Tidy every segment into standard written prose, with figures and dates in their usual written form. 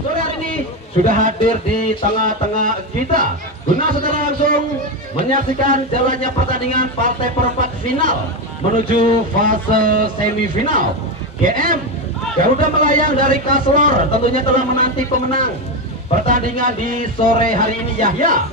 sore hari ini sudah hadir di tengah-tengah kita guna secara langsung menyaksikan jalannya pertandingan partai perempat final menuju fase semifinal. GM Garuda Melayang dari Kaslor tentunya telah menanti pemenang pertandingan di sore hari ini, Yahya,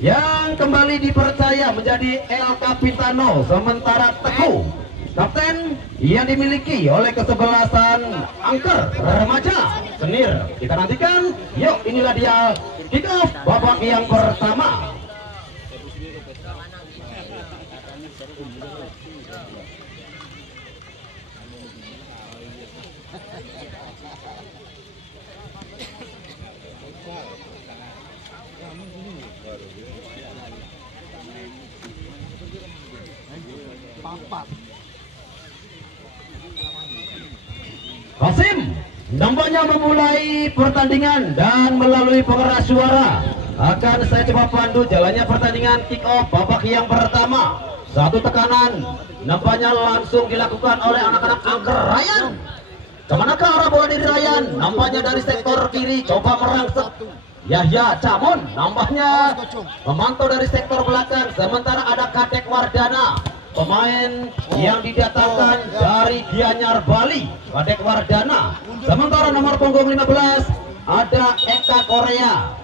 yang kembali dipercaya menjadi El Capitano, sementara Teguh kapten yang dimiliki oleh kesebelasan Angker Remaja Senir. Kita nantikan, yuk inilah dia kick off babak yang pertama. Kasim nampaknya memulai pertandingan dan melalui pengeras suara akan saya coba pandu jalannya pertandingan kick off babak yang pertama. Satu tekanan nampaknya langsung dilakukan oleh anak-anak Angker. Ryan, kemanakah arah bola dari Ryan? Nampaknya dari sektor kiri coba merangsek. Yahya Camun nampaknya memantau dari sektor belakang, sementara ada Kadek Wardana, pemain yang didatangkan dari Gianyar Bali, Kadek Wardana. Sementara nomor punggung 15 ada Eka Korea.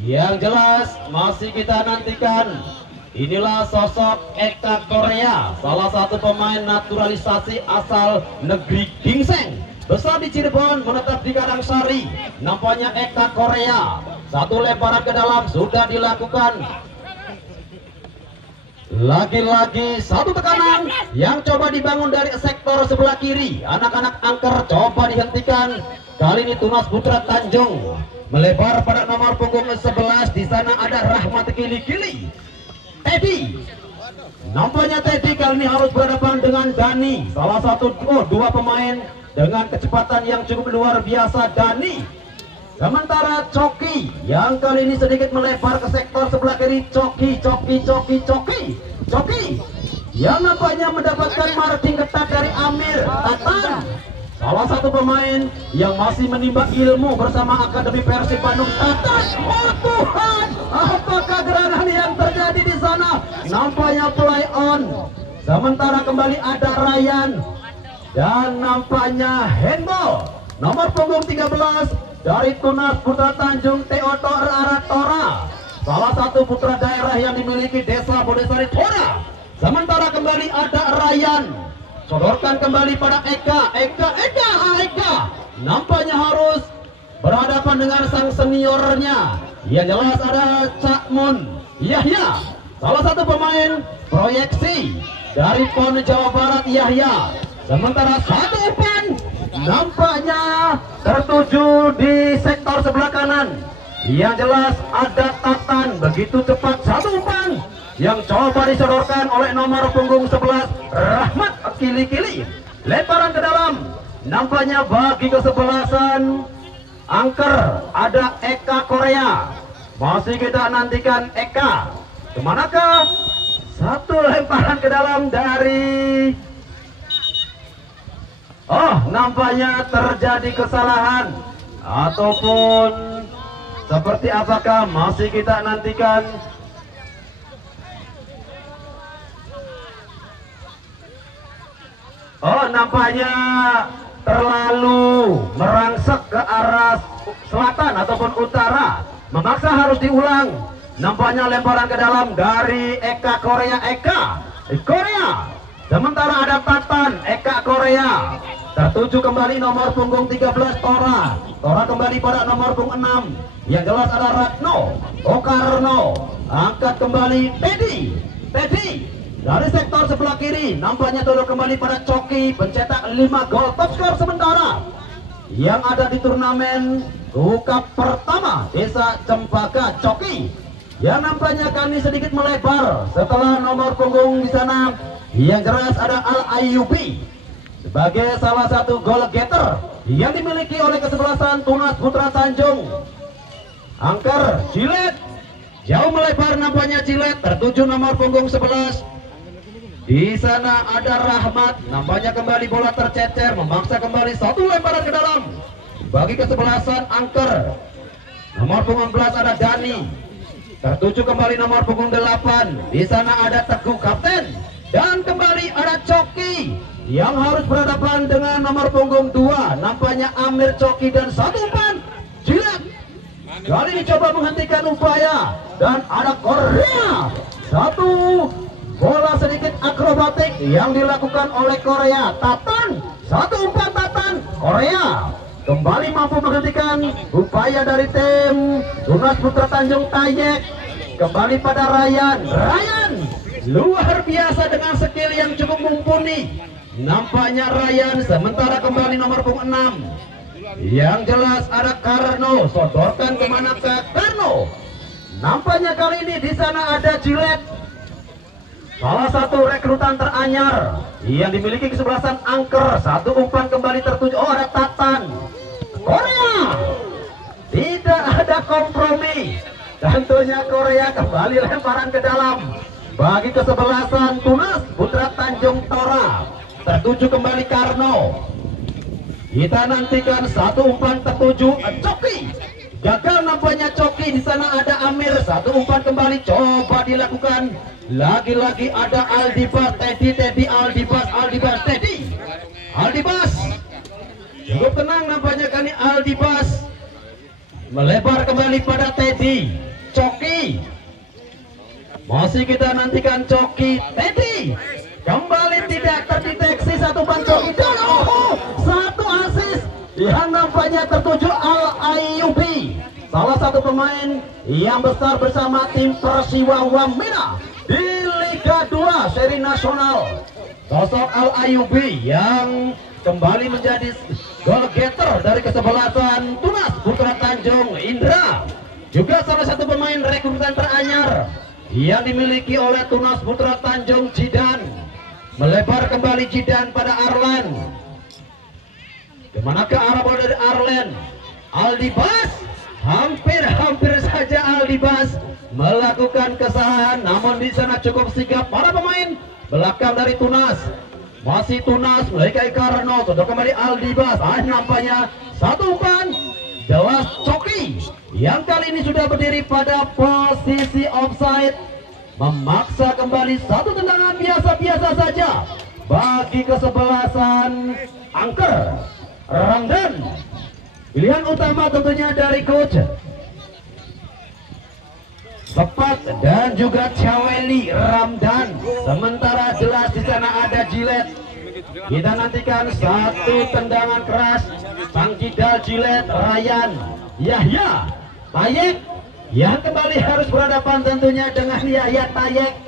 Yang jelas masih kita nantikan, inilah sosok Eka Korea, salah satu pemain naturalisasi asal negeri Gingseng, besar di Cirebon, menetap di Karangsari. Nampaknya Eka Korea, satu lemparan ke dalam sudah dilakukan. Lagi-lagi satu tekanan yang coba dibangun dari sektor sebelah kiri. Anak-anak Angker coba dihentikan. Kali ini Tunas Putra Tanjung melebar pada nomor punggung 11. Di sana ada Rahmat Kili-Kili. Teddy, nampaknya Teddy kali ini harus berhadapan dengan Dani, salah satu dua pemain dengan kecepatan yang cukup luar biasa, Dani. Sementara Coki yang kali ini sedikit melebar ke sektor sebelah kiri. Coki yang nampaknya mendapatkan marking ketat dari Amir Tatan, salah satu pemain yang masih menimba ilmu bersama Akademi Persib Bandung. Tatan, oh Tuhan, apakah gerangan yang terjadi di sana? Nampaknya play on. Sementara kembali ada Ryan dan nampaknya handball. Nomor punggung 13 dari Tunas Putra Tanjung, Theodor Aratora, salah satu putra daerah yang dimiliki Desa Bodesari Tora. Sementara kembali ada Ryan, sodorkan kembali pada Eka. Nampaknya harus berhadapan dengan sang seniornya. Yang jelas ada Cakmun Yahya, salah satu pemain proyeksi dari PON Jawa Barat, Yahya. Sementara satu umpan nampaknya tertuju di sektor sebelah kanan. Yang jelas ada Tatan, begitu cepat satu umpan yang coba disodorkan oleh nomor punggung 11 Rahmat Kili-Kili. Lemparan ke dalam, nampaknya bagi kesebelasan Angker ada Eka Korea. Masih kita nantikan Eka, kemanakah? Satu lemparan ke dalam dari nampaknya terjadi kesalahan ataupun seperti apakah, masih kita nantikan. Nampaknya terlalu merangsek ke arah selatan ataupun utara, memaksa harus diulang. Nampaknya lemparan ke dalam dari Eka Korea. Korea. Sementara ada Tatan, Eka Korea. Tertuju kembali nomor punggung 13 Tora kembali pada nomor punggung 6. Yang jelas ada Ratno Okarno. Angkat kembali Teddy dari sektor sebelah kiri. Nampaknya turun kembali pada Coki, pencetak 5 gol, top skor sementara yang ada di turnamen Cup pertama Desa Cempaka. Coki yang nampaknya kami sedikit melebar setelah nomor punggung di sana. Yang jelas ada Al Ayyubi sebagai salah satu goal getter yang dimiliki oleh kesebelasan Tunas Putra Tanjung. Angker Cilet jauh melebar, nampaknya Cilet tertuju nomor punggung 11. Di sana ada Rahmat, nampaknya kembali bola tercecer, memaksa kembali satu lemparan ke dalam. bagi kesebelasan angker. Nomor punggung 11 ada Dani, tertuju kembali nomor punggung 8. Di sana ada Teguh kapten, dan kembali ada Coki yang harus berhadapan dengan nomor punggung 2. Nampaknya Amir, Coki dan satu umpan jilat. Kali ini coba menghentikan upaya, dan ada Korea. Satu bola sedikit akrobatik yang dilakukan oleh Korea. Tatan, satu umpan Tatan. Korea kembali mampu menghentikan upaya dari tim Tunas Putra Tanjung Tayek. Kembali pada Ryan. Ryan luar biasa dengan skill yang cukup mumpuni. Nampaknya Ryan, sementara kembali nomor punggung 6. Yang jelas ada Karno. Sodorkan kemana ke Karno. Nampaknya kali ini di sana ada Jilet, salah satu rekrutan teranyar yang dimiliki kesebelasan angker. Satu umpan kembali tertuju. Oh, ada Tatan. Korea tidak ada kompromi. Tentunya Korea kembali lemparan ke dalam bagi kesebelasan Tunas Putra Tanjung Tora. Tertuju kembali Karno. Kita nantikan satu umpan tertuju Coki. Gagal nampaknya Coki. Di sana ada Amir. Satu umpan kembali coba dilakukan. Lagi-lagi ada Aldibas, Teddy, Aldibas, Teddy. Aldibas cukup tenang nampaknya kali Aldibas. Melebar kembali pada Teddy. Coki. Masih kita nantikan Coki. Teddy kembali tidak terdeteksi satu umpan Coki. Dan satu asis yang nampaknya tertuju Al Ayubi, salah satu pemain yang besar bersama tim Persiwa Wamena di Liga 2 seri nasional. Sosok Al Ayubi yang kembali menjadi goal getter dari kesebelasan Tunas Putra Tanjung. Indra juga salah satu pemain rekrutan teranyar yang dimiliki oleh Tunas Putra Tanjung. Jidan melebar kembali, Jidan pada Arlan. Kemanakah arah bola dari Arlen? Aldibas, hampir saja Aldibas melakukan kesalahan, namun di sana cukup sigap para pemain belakang dari Tunas. Masih Tunas melalui Karno. Sudah kembali Aldibas. Nampaknya satu umpan jelas Coki yang kali ini sudah berdiri pada posisi offside, memaksa kembali satu tendangan biasa-biasa saja bagi kesebelasan angker. Ramdan, pilihan utama tentunya dari coach Sepat dan juga Caweli Ramdan. Sementara jelas di sana ada Jilet. Kita nantikan satu tendangan keras sang kidal Jilet. Ryan, Yahya Tayek yang kembali harus berhadapan tentunya dengan Yahya Tayek,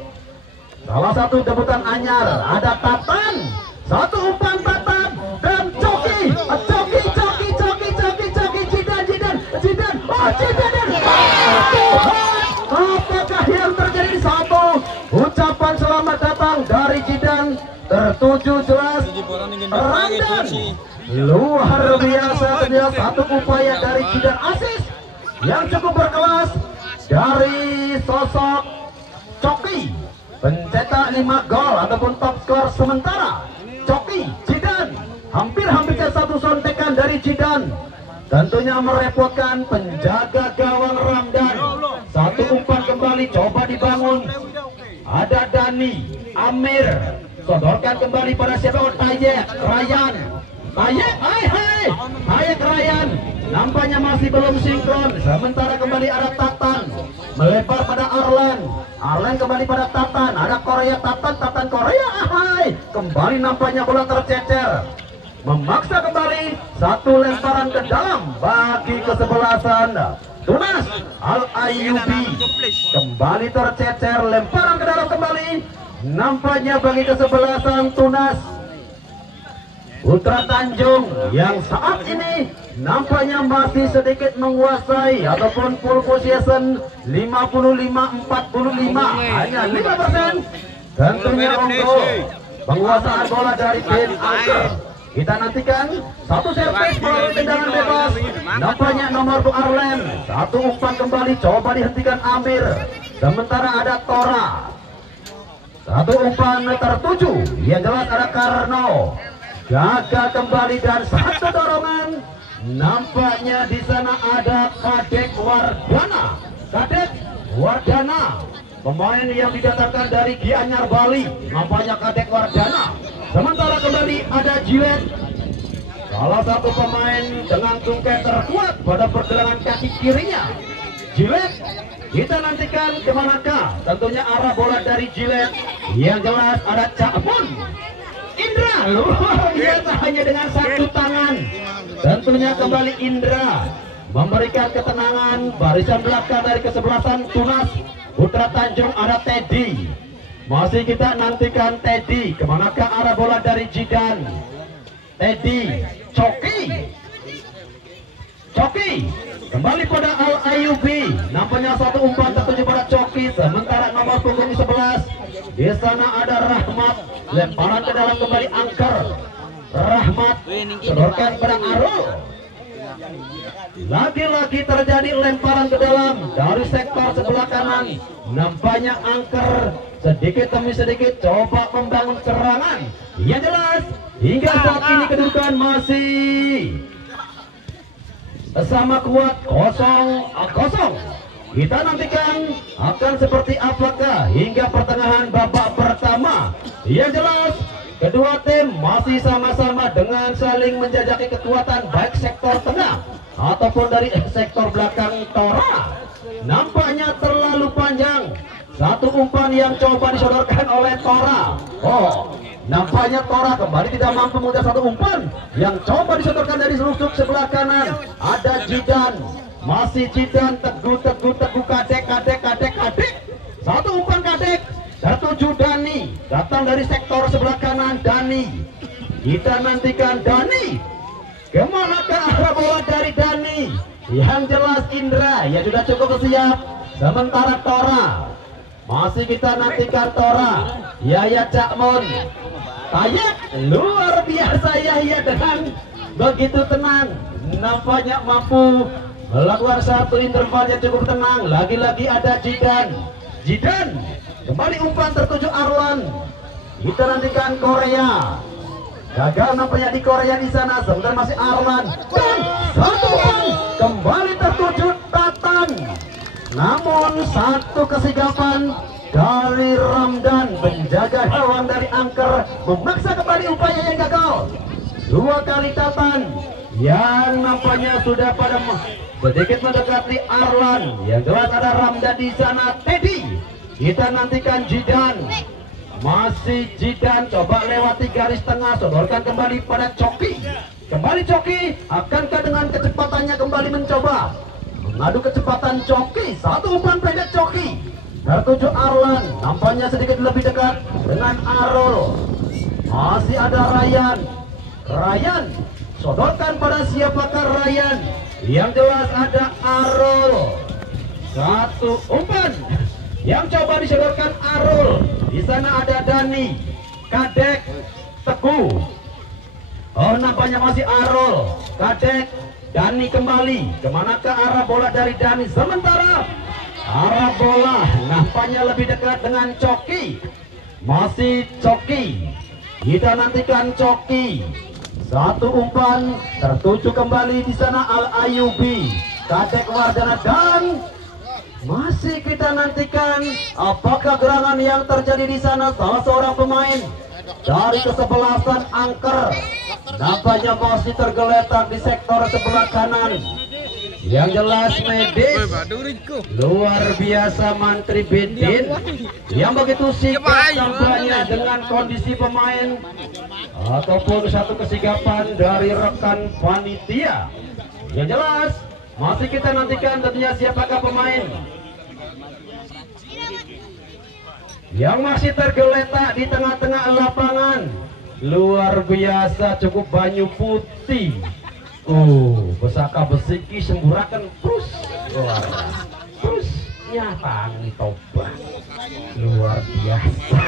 salah satu debutan anyar. Ada Tatan, satu umpan Tatan, dan Coki, Jidan, apakah yang terjadi? Satu ucapan selamat datang dari Jidan tertuju jelas Ramdan. Luar biasa ternyata satu upaya dari Jidan, asis yang cukup berkelas dari sosok Coki, pencetak 5 gol ataupun top skor sementara. Coki, Jidan, hampir satu sontekan dari Jidan. Tentunya merepotkan penjaga gawang Ramdan. Satu umpan kembali coba dibangun. Ada Dani, Amir, sodorkan kembali pada siapa? Tayek, Ryan. Tayek Ryan. Nampaknya masih belum sinkron. Sementara kembali ada Tatan melebar pada Arlen. Arlen kembali pada Tatan. Ada Korea, Tatan Korea. Kembali nampaknya bola tercecer. Memaksa kembali satu lemparan ke dalam bagi kesebelasan Tunas. Al Ayubi kembali tercecer, lemparan ke dalam kembali. Nampaknya bagi kesebelasan Tunas Putra Tanjung yang saat ini nampaknya masih sedikit menguasai ataupun full possession 55-45, hanya 5%. Tentunya untuk penguasaan bola dari tim angker. Kita nantikan satu servis melalui tendangan bebas. Nampaknya nomor Arlen. Satu umpan kembali coba dihentikan Amir. Sementara ada Tora. Satu umpan tertuju. Yang jelas ada Karno. Gagal kembali dan satu dorongan nampaknya di sana ada Kadek Wardana. Kadek Wardana, pemain yang didatangkan dari Gianyar Bali, nampaknya Kadek Wardana. Sementara kembali ada Jilet, salah satu pemain dengan tungkai terkuat pada pergelangan kaki kirinya. Jilet, kita nantikan kemanakah tentunya arah bola dari Jilet. Yang jelas ada Cak Mun Indra, luar biasa hanya dengan satu tangan. Tentunya kembali Indra memberikan ketenangan. Barisan belakang dari kesebelasan Tunas Putra Tanjung ada Teddy. Masih kita nantikan Teddy, kemanakah arah bola dari Jidan. Teddy, Coki kembali pada Al Ayubi, nampaknya satu umpan tertuju pada Coki. Sementara nomor punggung 11 di sana ada Rahmat, lemparan ke dalam kembali Angker. Rahmat sedorkan pada Arul. Lagi-lagi terjadi lemparan ke dalam dari sektor sebelah kanan. Nampaknya Angker sedikit demi sedikit coba membangun serangan. Yang jelas hingga saat ini kedudukan masih sama kuat 0-0. Kita nantikan akan seperti apakah hingga pertengahan babak pertama. Yang jelas kedua tim masih sama-sama dengan saling menjajaki kekuatan baik sektor tengah ataupun dari sektor belakang Tora. Nampaknya terlalu panjang satu umpan yang coba disodorkan oleh Tora. Nampaknya Tora kembali tidak mampu mengejar satu umpan yang coba disodorkan dari seluk sebelah kanan. Ada Jidan, masih Jidan, teguh Kadek. Satu umpan Kadek tertuju Dani, datang dari sektor sebelah kanan. Dani, kita nantikan Dani, kemanakah arah bola dari Dani. Yang jelas Indra ya sudah cukup siap. Sementara Tora masih kita nantikan Tora. Yaya Cakmon Tayak, luar biasa Yahya dengan begitu tenang. Nampaknya mampu melakukan satu interval yang cukup tenang. Lagi-lagi ada Jidan kembali umpan tertuju Arlan. Kita nantikan Korea. Gagal nampaknya di Korea di sana. Sebentar masih Arlan dan satu umpan kembali tertuju Tatan. Namun satu kesigapan dari Ramdan, penjaga gawang dari Angker, memaksa kembali upaya yang gagal. Dua kali Tatan yang nampaknya sudah pada sedikit mendekati Arlan. Yang jelas ada Ramdan di sana. Teddy, kita nantikan Jidan. Masih Jidan coba lewati garis tengah, sodorkan kembali pada Coki. Kembali Coki, akankah dengan kecepatannya kembali mencoba mengadu kecepatan Coki. Satu umpan pendek Coki tertuju Arlan, nampaknya sedikit lebih dekat dengan Arul. Masih ada Ryan sodorkan pada siapakah Ryan. Yang jelas ada Arul. Satu umpan yang coba disodorkan Arul. Di sana ada Dani, Kadek, Teguh. Nampaknya masih Arul, Kadek, Dani kembali. Kemanakah arah bola dari Dani? Sementara arah bola nampaknya lebih dekat dengan Coki. Masih Coki, kita nantikan Coki. Satu umpan tertuju kembali di sana Al Ayubi, Kadek Wardana, dan masih kita nantikan apakah gerangan yang terjadi di sana. Salah seorang pemain dari kesebelasan Angker nampaknya masih tergeletak di sektor sebelah kanan. Yang jelas medis luar biasa Mantri Bendin yang begitu sigap tampaknya dengan kondisi pemain ataupun satu kesigapan dari rekan panitia. Yang jelas masih kita nantikan tentunya siapakah pemain yang masih tergeletak di tengah-tengah lapangan. Luar biasa, cukup banyu putih. Besaka besiki semburakan terus nyata nih toba. Luar biasa.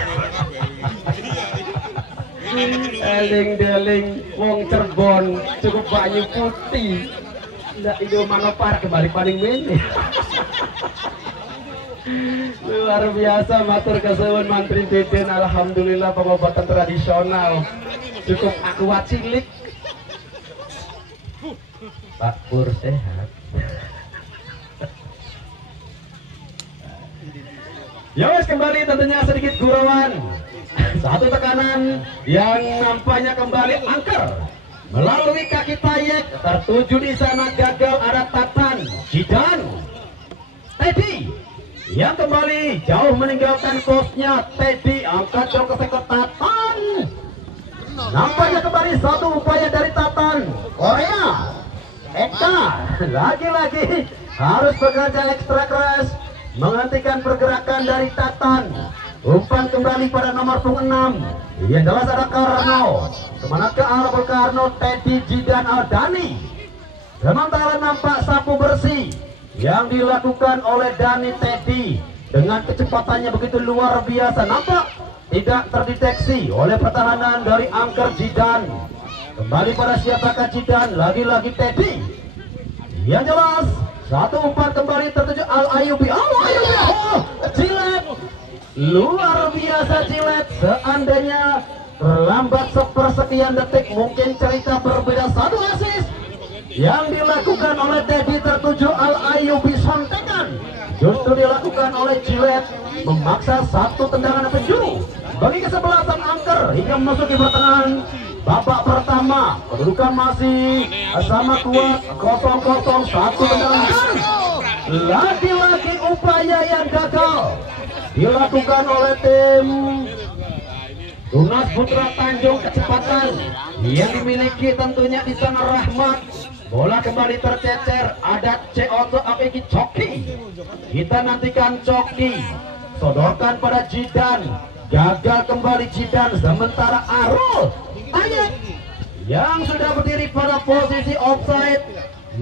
Eling-deling wong Cirebon cukup banyu putih. Ndak ido manopar kembali paling mene. Luar biasa, matur kesuwun Mantri Beden. Alhamdulillah pengobatan tradisional cukup akuat cilik. Pak Pur sehat. Ya wes, kembali tentunya sedikit gurauan. Satu tekanan yang nampaknya kembali angker melalui kaki Tayek, tertuju di sana gagal, ada Tatan, Jidan, Teddy yang kembali jauh meninggalkan posnya. Teddy angkat jauh ke sektor Tatan. Nampaknya kembali satu upaya dari Tatan. Korea, Eka lagi-lagi harus bekerja ekstra keras menghentikan pergerakan dari Tatan. Umpan kembali pada nomor punggung 6. Yang jelas ada Karno. Kemana ke arah Karno, Teddy, Jidan, Dani. Sementara nampak sapu bersih yang dilakukan oleh Dani Teddy dengan kecepatannya begitu luar biasa. Nampak tidak terdeteksi oleh pertahanan dari angker Jidan. Kembali pada siapakah Jidan? Lagi-lagi Teddy. Yang jelas satu umpan kembali tertuju Al-Ayubi. Al-Ayubi, Jilet. Luar biasa Jilet. Seandainya terlambat sepersekian detik mungkin cerita berbeda. Satu asis yang dilakukan oleh Teddy tertuju Al-Ayubi, sontekan justru dilakukan oleh Jilet, memaksa satu tendangan penjuru bagi kesebelasan angker hingga memasuki pertengahan babak pertama. Kedudukan masih sama kuat 0-0, satu tendangan. Lagi-lagi upaya yang gagal dilakukan oleh tim Tunas Putra Tanjung. Kecepatan yang dimiliki tentunya di sana Rahmat. Bola kembali tercecer, ada CO2 APG Coki. Kita nantikan Coki, sodorkan pada Jidan, gagal kembali Jidan. Sementara Arul Tayek yang sudah berdiri pada posisi offside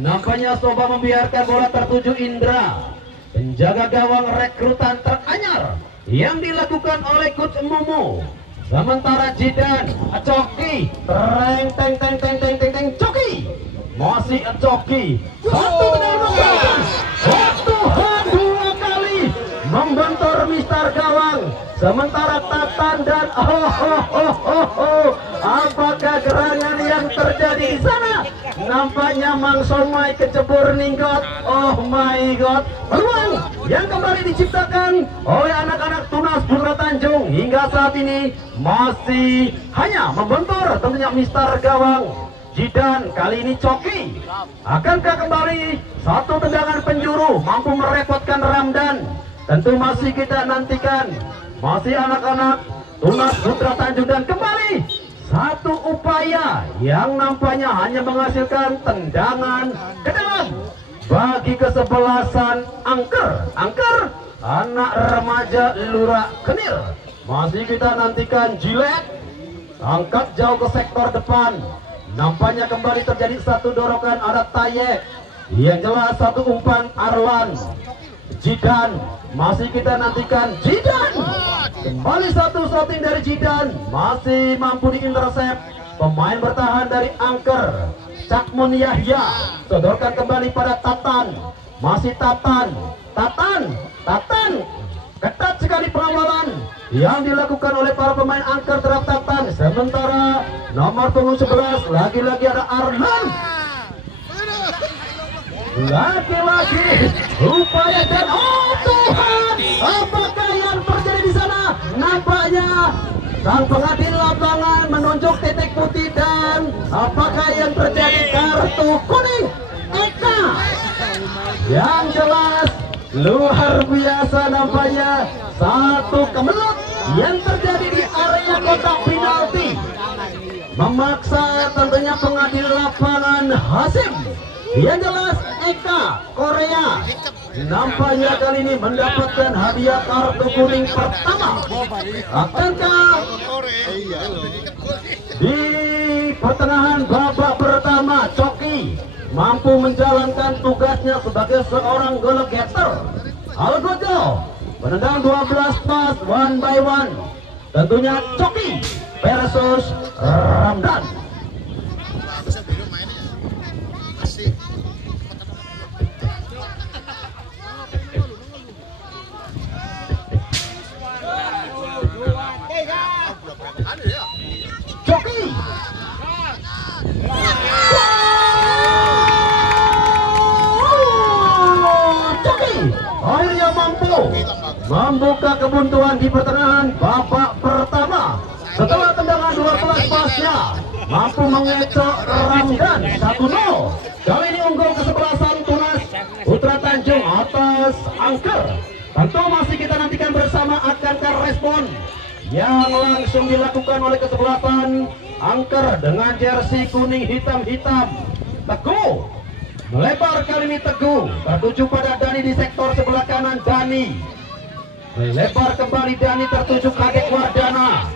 nampaknya coba membiarkan bola tertuju Indra, penjaga gawang rekrutan teranyar yang dilakukan oleh Coach Momo. Sementara Jidan, Coki, teng Coki, masih Coki, satu tendangan, Tuhan, dua kali membentur Mister Gawang. Sementara Tatan dan apakah gerangan yang terjadi di sana? Nampaknya Mang Somai kecebur ninggot. Oh my god, peluang yang kembali diciptakan oleh anak-anak Tunas Putra Tanjung hingga saat ini masih hanya membentur tentunya Mister Gawang. Jidan, kali ini Coki. Akankah kembali satu tendangan penjuru mampu merepotkan Ramdan? Tentu masih kita nantikan. Masih anak-anak Tunas Putra Tanjung dan kembali satu upaya yang nampaknya hanya menghasilkan tendangan ke dalam bagi kesebelasan angker. Angker, anak remaja Lura Kenil. Masih kita nantikan Jilet, angkat jauh ke sektor depan. Nampaknya kembali terjadi satu dorongan, ada Tayek. Yang jelas satu umpan Arlan. Jidan, masih kita nantikan Jidan. Kembali satu shooting dari Jidan, masih mampu diintersep pemain bertahan dari angker Cakmun Yahya. Sodorkan kembali pada Tatan, masih Tatan. Ketat sekali pengawalan yang dilakukan oleh para pemain angker terhadap Tatan. Sementara nomor punggung 11 lagi-lagi ada Arlan. Lagi-lagi upaya dan Tuhan, apakah yang terjadi di sana? Nampaknya sang pengadil lapangan menunjuk titik putih dan apakah yang terjadi? Kartu kuning Eka. Yang jelas luar biasa nampaknya satu kemelut yang terjadi di area kotak penalti, memaksa tentunya pengadil lapangan Hasim. Yang jelas Eka Korea nampaknya kali ini mendapatkan hadiah kartu kuning pertama. Akankah di pertengahan babak pertama Coki mampu menjalankan tugasnya sebagai seorang goal getter? Algojo menendang 12 pas 1 by 1. Tentunya Coki versus Ramdan. Coki. membuka kebuntuan di pertengahan babak pertama. Setelah tendangan 12 pasnya mampu mengecok Ramdan 1-0. Kali ini unggul kesebelasan Tunas Putra Tanjung atas Angker. Tentu masih kita nantikan bersama akankah respon yang langsung dilakukan oleh kesebelasan Angker dengan jersey kuning hitam-hitam. Teguh melebar kali ini, Teguh tertuju pada Dani di sektor sebelah kanan. Dani melebar kembali, Dani tertuju Kadek Wardana.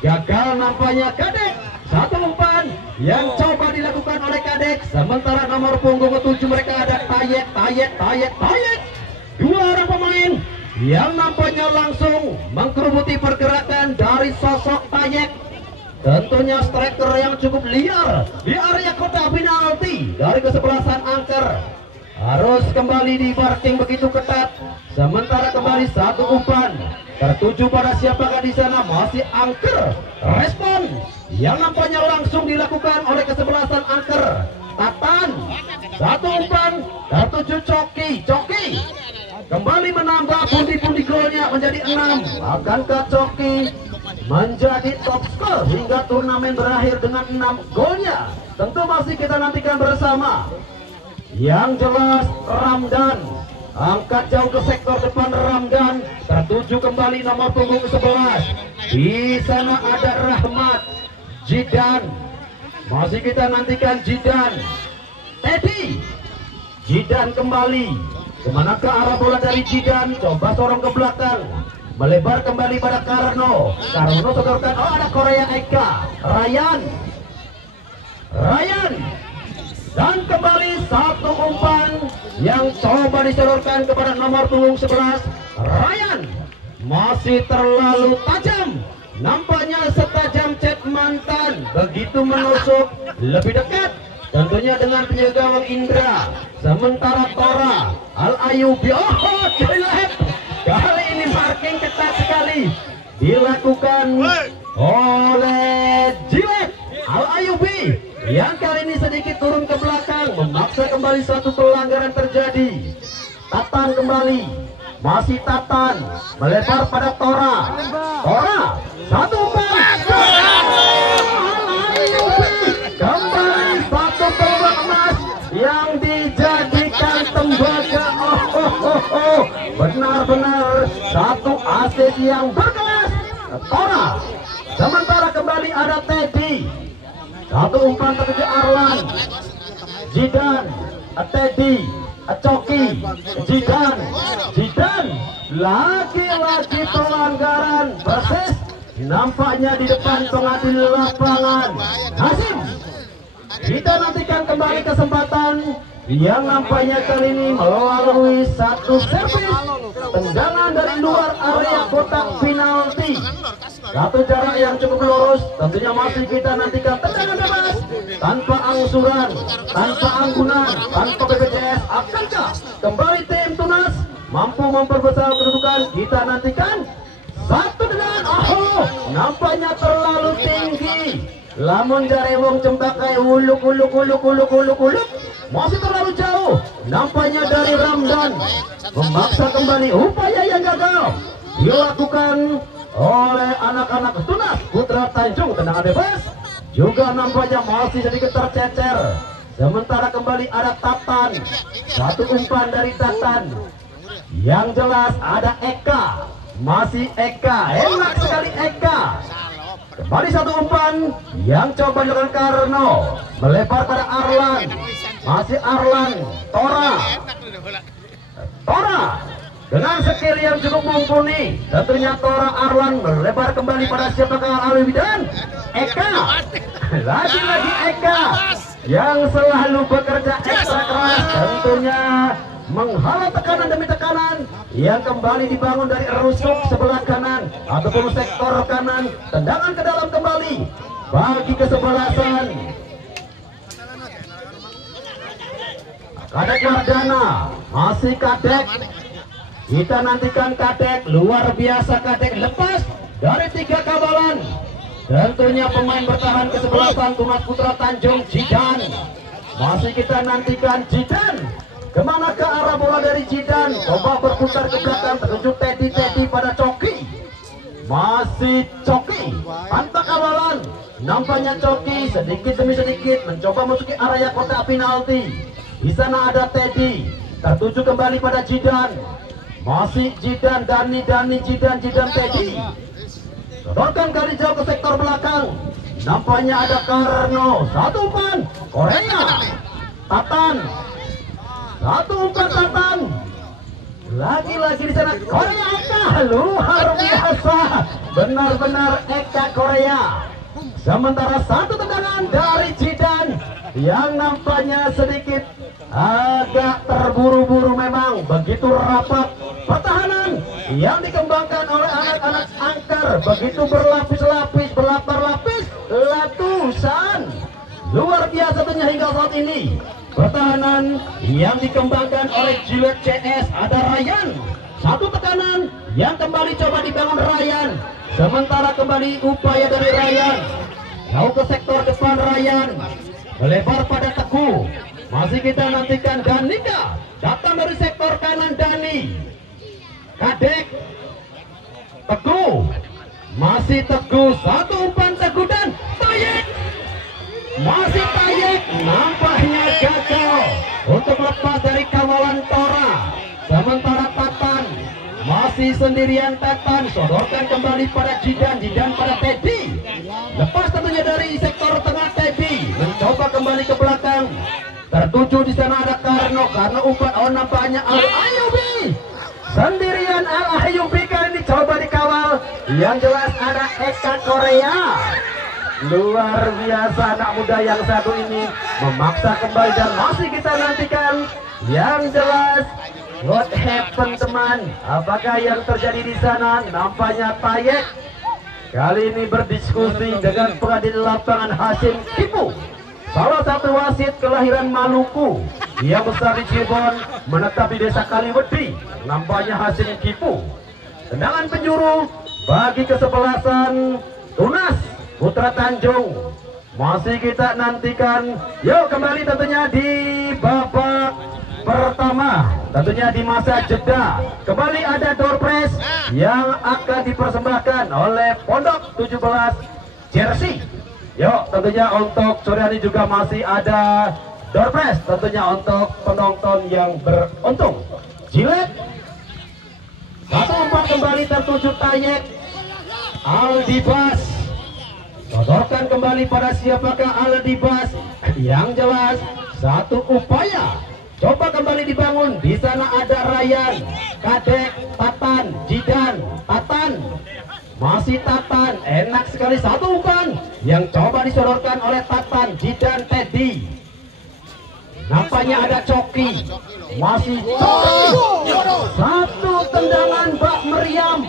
Gagal nampaknya Kadek. Satu umpan yang coba dilakukan oleh Kadek. Sementara nomor punggung ke-7 mereka ada Tayek. Dua orang pemain yang nampaknya langsung mengkerubuti pergerakan dari sosok Tayek. Tentunya striker yang cukup liar di area kotak penalti dari kesebelasan Angker. Harus kembali di marking begitu ketat. Sementara kembali satu umpan tertuju pada siapakah di sana, masih Angker. Respon yang nampaknya langsung dilakukan oleh kesebelasan Angker. Tatan satu umpan tertuju Coki kembali menambah pundi-pundi golnya menjadi 6. Akankah Coki menjadi top skor hingga turnamen berakhir dengan 6 golnya? Tentu masih kita nantikan bersama. Yang jelas Ramdan angkat jauh ke sektor depan. Ramdan tertuju kembali nomor punggung ke-11. Di sana ada Rahmat. Jidan masih kita nantikan. Teddy Jidan kembali. Kemana ke arah bola dari Jidan? Coba sorong ke belakang, melebar kembali pada Karno sodorkan. Oh, ada Korea Eka. Ryan dan kembali satu umpan yang coba disodorkan kepada nomor punggung 11. Ryan masih terlalu tajam, nampaknya setajam Cet Mantan. Begitu menusuk lebih dekat tentunya dengan penjaga gawang Indra. Sementara Tora Al-Ayubi, oh jelek. Kali ini marking ketat sekali dilakukan oleh Jilek Al-Ayubi, yang kali ini sedikit turun ke belakang, memaksa kembali satu pelanggaran terjadi. Tatan kembali, masih Tatan melebar pada Tora satu umpan. Kembali satu peluang emas yang dijadikan tembaga. Benar-benar satu asis yang berkelas Tora. Sementara kembali ada Teddy. Satu umpan tertuju Arlan. Jidan, Teddy, Coki, Jidan. Lagi-lagi pelanggaran persis nampaknya di depan pengadil lapangan. Hasim, kita nantikan kembali kesempatan yang nampaknya kali ini melalui satu servis tendangan dari luar area kotak penalti. Satu jarak yang cukup lurus, tentunya masih kita nantikan tendangan bebas tanpa angsuran, tanpa anggunan, tanpa BPJS. Akankah kembali tim Tunas mampu memperbesar kedudukan? Kita nantikan satu tendangan. Nampaknya terlalu tinggi. Lamun jare wong cembakai uluk masih terlalu jauh. Nampaknya dari Ramdan memaksa kembali, upaya yang gagal dilakukan oleh anak-anak Tunas Putra Tanjung. Tendangan bebas juga nampaknya masih sedikit tercecer. Sementara kembali ada Tatan, satu umpan dari Tatan. Yang jelas ada Eka, masih Eka, enak sekali Eka. Kembali satu umpan yang coba dilakukan Karno, melebar pada Arlan, masih Arlan. Tora dengan skill yang cukup mumpuni, tentunya Tora. Arlan melebar kembali pada siapakah Alwi dan Eka. Lagi-lagi Eka yang selalu bekerja ekstra keras, tentunya menghalau tekanan demi tekanan yang kembali dibangun dari rusuk sebelah kanan ataupun sektor kanan. Tendangan ke dalam kembali bagi kesebelasan Kadek Wardana, masih Kadek. Kita nantikan Kadek, luar biasa Kadek, lepas dari 3 kabalan. Tentunya pemain bertahan kesebelasan Tunas Putra Tanjung, Jidan. Masih kita nantikan Jidan. Kemana ke arah bola dari Jidan? Coba berputar ke belakang, tertuju Teddy pada Coki. Masih Coki tanpa kawalan. Nampaknya Coki sedikit demi sedikit mencoba masuki area kotak penalti. Di sana ada Teddy, tertuju kembali pada Jidan. Masih Jidan, Dani, Jidan, Teddy. Sodorkan kali jauh ke sektor belakang. Nampaknya ada Karno, satu umpan Korea. Tatan, satu umpan Tatan. Lagi-lagi di sana Korea Eka, luar biasa. Benar-benar Eka Korea. Sementara satu tendangan dari Jidan yang nampaknya sedikit agak terburu-buru, memang begitu rapat pertahanan yang dikembangkan oleh anak-anak Angker, begitu berlapis-lapis, berlapis-lapis, latusan luar biasa tentunya hingga saat ini. Pertahanan yang dikembangkan oleh Gillette CS, ada Ryan, satu tekanan yang kembali coba dibangun Ryan, sementara kembali upaya dari Ryan jauh ke sektor depan. Ryan melebar pada Teguh, masih kita nantikan Danika datang dari sektor kanan. Dani, Kadek, Teguh, masih Teguh, satu umpan Teguh dan Tayek, masih Tayek, nampaknya gagal untuk lepas dari kawalan Tora. Sementara Tatan masih sendirian. Tatan sodorkan kembali pada Jidan pada Teddy, lepas tentunya dari sektor tengah. Teddy mencoba kembali ke belakang, tertuju di sana ada Karno umpan. Oh, nampaknya Al Ayubi sendirian. Al Ayubi kali ini coba dikawal, yang jelas ada Eka Korea. Luar biasa anak muda yang satu ini memaksa kembali, dan masih kita nantikan yang jelas what happened teman. Apakah yang terjadi di sana? Nampaknya Tayek kali ini berdiskusi dengan pengadil lapangan Hasim Kipu, salah satu wasit kelahiran Maluku yang besar di Cirebon, menetap di desa Kaliwedi. Nampaknya Hasim Kipu. Tendangan penjuru bagi kesebelasan Tunas Putra Tanjung. Masih kita nantikan. Yuk kembali tentunya di babak pertama, tentunya di masa jeda. Kembali ada door press yang akan dipersembahkan oleh Pondok 17 jersey. Yuk tentunya untuk sore hari juga masih ada door press tentunya untuk penonton yang beruntung. Gillette, satu umpan kembali tertuju Tayek. Aldibas sodorkan kembali pada siapakah Aldibas? Yang jelas satu upaya coba kembali dibangun. Di sana ada Ryan, Kadek, Tatan, Jidan, Tatan, masih Tatan. Enak sekali satu umpan yang coba disodorkan oleh Tatan, Jidan, Teddy. Nampaknya ada Coki, masih Coki. Satu tendangan Mbak Meriam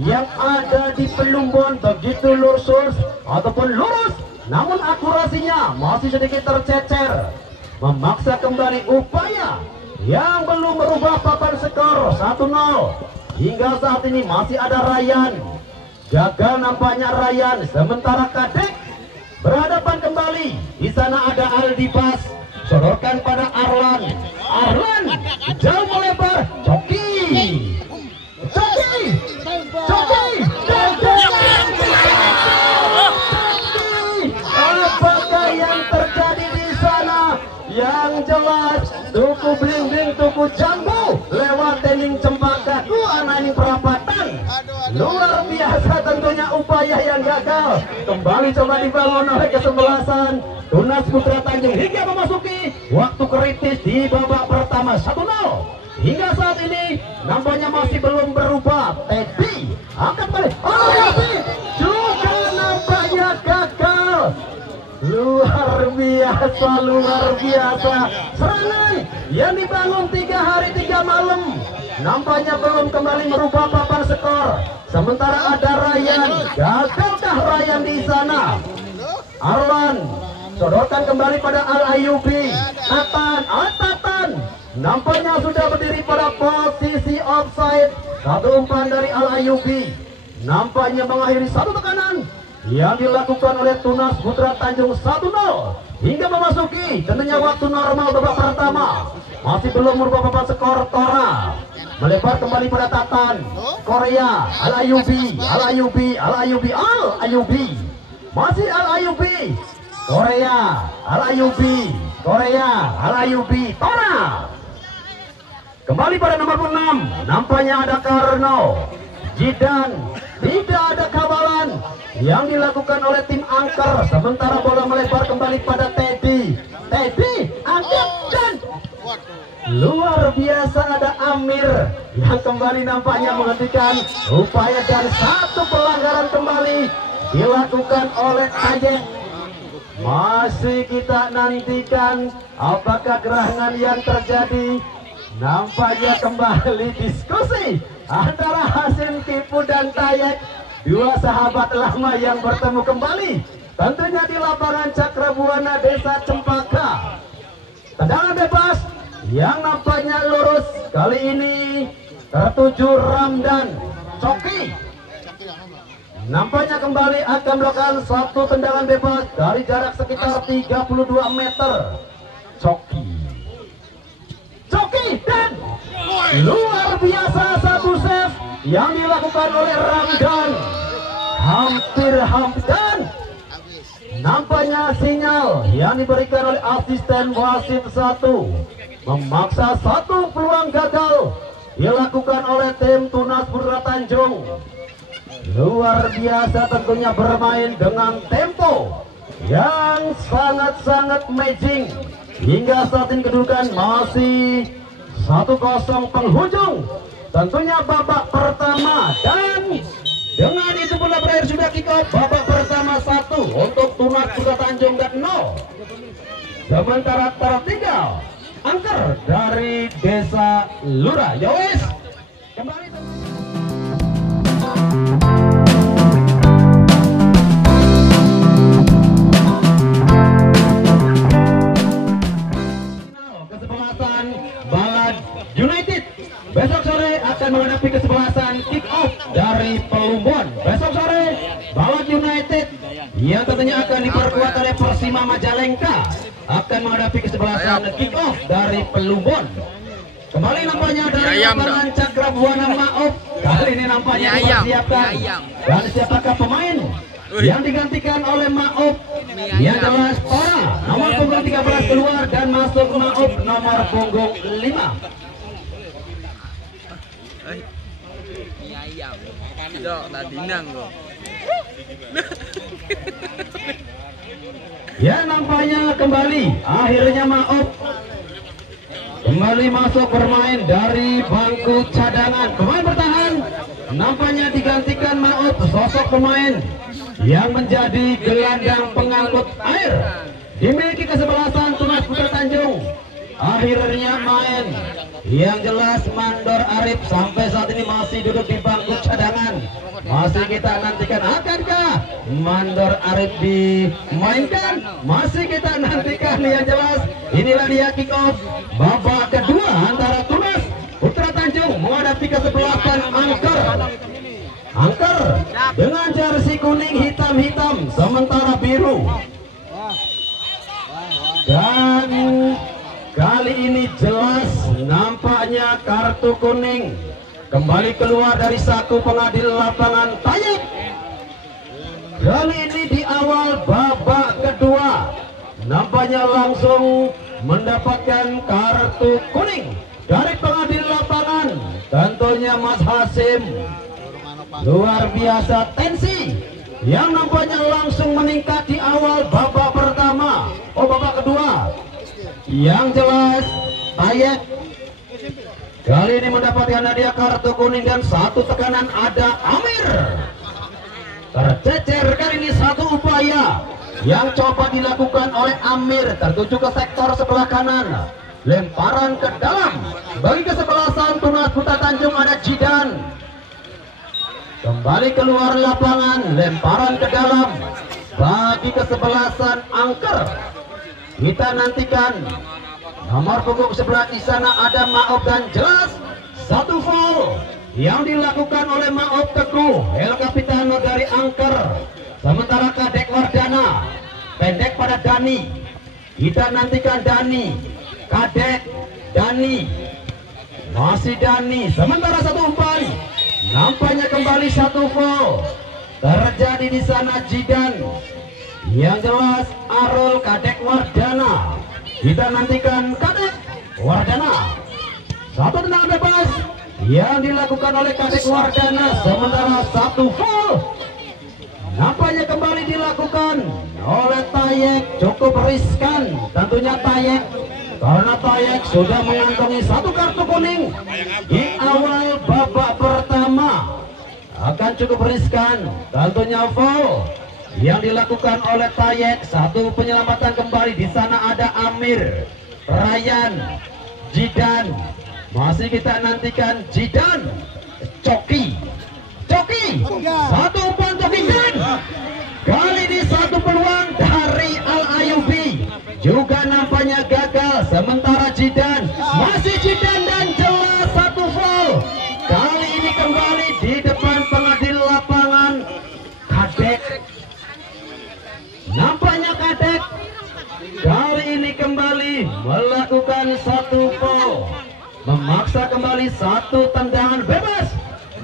yang ada di Pelumbon, begitu lurus ataupun lurus, namun akurasinya masih sedikit tercecer. Memaksa kembali upaya yang belum merubah papan skor 1-0. Hingga saat ini masih ada Ryan, gagal nampaknya Ryan. Sementara Kadek berhadapan kembali. Di sana ada Aldibas, sodorkan pada Arlan. Arlan jauh melebar. Coki, apakah yang terjadi di sana? Yang jelas tuku bling-bling, tuku jambu lewat tending cempaka. Anak ini perapatan luar biasa tentunya, upaya yang gagal. Kembali coba dibangun oleh kesebelasan Tunas Putra Tanjung hingga memasuki waktu kritis di babak pertama 1-0. Hingga saat ini nampaknya masih belum berubah. Teddy angkat balik, juga nampaknya gagal. Luar biasa serangan yang dibangun 3 hari 3 malam nampaknya belum kembali merubah papan skor. Sementara ada Ryan, gagalkah Ryan di sana? Arwan sodorkan kembali pada Al Ayubi. Tatan nampaknya sudah berdiri pada posisi offside. Satu umpan dari Al Ayubi nampaknya mengakhiri satu tekanan yang dilakukan oleh Tunas Putra Tanjung 1-0 hingga memasuki tentunya waktu normal babak pertama. masih belum merubah papan skor. Tora melebar kembali pada Tatan. Korea Al Ayubi, Al Ayubi, Al Ayubi, Al Ayubi, masih Al Ayubi. Korea Al Ayubi, Korea Al Ayubi. Tora kembali pada nomor 6, nampaknya ada Karno. Jidan, tidak ada kabalan yang dilakukan oleh tim Angker. Sementara bola melebar kembali pada Teddy. Teddy angkat dan luar biasa, ada Amir yang kembali nampaknya menghentikan upaya, dan satu pelanggaran kembali dilakukan oleh Ajeng. Masih kita nantikan apakah gerangan yang terjadi. Nampaknya kembali diskusi antara Hasim Tipu dan Tayek, dua sahabat lama yang bertemu kembali tentunya di lapangan Cakrabuana Desa Cempaka. Tendangan bebas yang nampaknya lurus kali ini tertuju Ramdan Coki. Nampaknya kembali akan melakukan satu tendangan bebas dari jarak sekitar 32 meter. Coki dan luar biasa satu save yang dilakukan oleh Ramdan. Hampir nampaknya sinyal yang diberikan oleh asisten wasit satu memaksa satu peluang gagal dilakukan oleh tim Tunas Putra Tanjung. Luar biasa tentunya bermain dengan tempo yang sangat-sangat amazing. Hingga saat ini kedudukan masih 1-0 penghujung tentunya babak pertama, dan dengan itu bola berakhir sudah kick off babak pertama 1 untuk Tunas Putra Tanjung dan 0. Sementara tertinggal Angker dari Desa Lura. Yowes kembali kesebelasan Balad United. Besok sore akan menghadapi kesebelasan kick off dari Pelumbon. Besok sore Balad United yang tentunya akan diperkuat oleh Persima Majalengka akan menghadapi kesebelasan kick off dari Pelumbon. Kembali nampaknya dari lapangan Cakrabuana Maop. Kali ini nampaknya dipersiapkan. Dan siapakah pemain yang digantikan oleh Maop? Yang jelas Tora nomor punggung 13 keluar dan masuk Maop nomor punggung 5. Ya, nampaknya kembali akhirnya Maop kembali masuk bermain dari bangku cadangan. Pemain bertahan nampaknya digantikan Maop, sosok pemain yang menjadi gelandang pengangkut air dimiliki kesebelasan Tunas Putra Tanjung. Akhirnya main yang jelas Mandor Arif sampai saat ini masih duduk di bangku cadangan. Masih kita nantikan akankah Mandor Arif dimainkan, masih kita nantikan. Yang jelas inilah dia kick off babak kedua antara Tunas Putra Tanjung menghadapi kesebelasan Angker dengan jersey kuning hitam-hitam sementara biru. Dan kali ini jelas nampaknya kartu kuning kembali keluar dari saku pengadil lapangan Tayek. Kali ini di awal babak kedua nampaknya langsung mendapatkan kartu kuning dari pengadil lapangan, tentunya Mas Hasim. Luar biasa tensi yang nampaknya langsung meningkat di awal babak pertama. Babak kedua yang jelas Tayek kali ini mendapatkan hadiah kartu kuning dan satu tekanan. Ada Amir tercecer. Kali ini satu upaya yang coba dilakukan oleh Amir tertuju ke sektor sebelah kanan, lemparan ke dalam bagi kesebelasan Tunas Putra Tanjung. Ada Jidan kembali keluar lapangan, lemparan ke dalam bagi kesebelasan Angker. Kita nantikan nomor punggung sebelah di sana ada Maop, dan jelas satu foul yang dilakukan oleh Maop Teguh El Capitano dari Angker. Sementara Kadek Wardana pendek pada Dani. Kita nantikan Dani, Kadek, Dani. Masih Dani. Sementara satu umpan. Nampaknya kembali satu foul. Terjadi di sana Jidan. Yang jelas Arul Kadek Wardana. Kita nantikan Kadek Wardana. Satu tendangan bebas yang dilakukan oleh Kadek Wardana. Sementara satu foul nampaknya kembali dilakukan oleh Tayek. Cukup riskan tentunya Tayek, karena Tayek sudah mengantongi satu kartu kuning di awal babak pertama. Akan cukup riskan tentunya foul yang dilakukan oleh Tayek. Satu penyelamatan kembali. Di sana ada Amir, Ryan, Jidan. Masih kita nantikan Jidan, Coki. Satu umpan Coki dan kali ini satu peluang dari Al Ayubi juga nampaknya gagal. Sementara Jidan, masih Jidan dan jelas satu foul. Kali ini kembali di depan pengadil lapangan Kadek. Nampaknya Kadek kali ini kembali melakukan satu foul, memaksa kembali satu tendangan bebas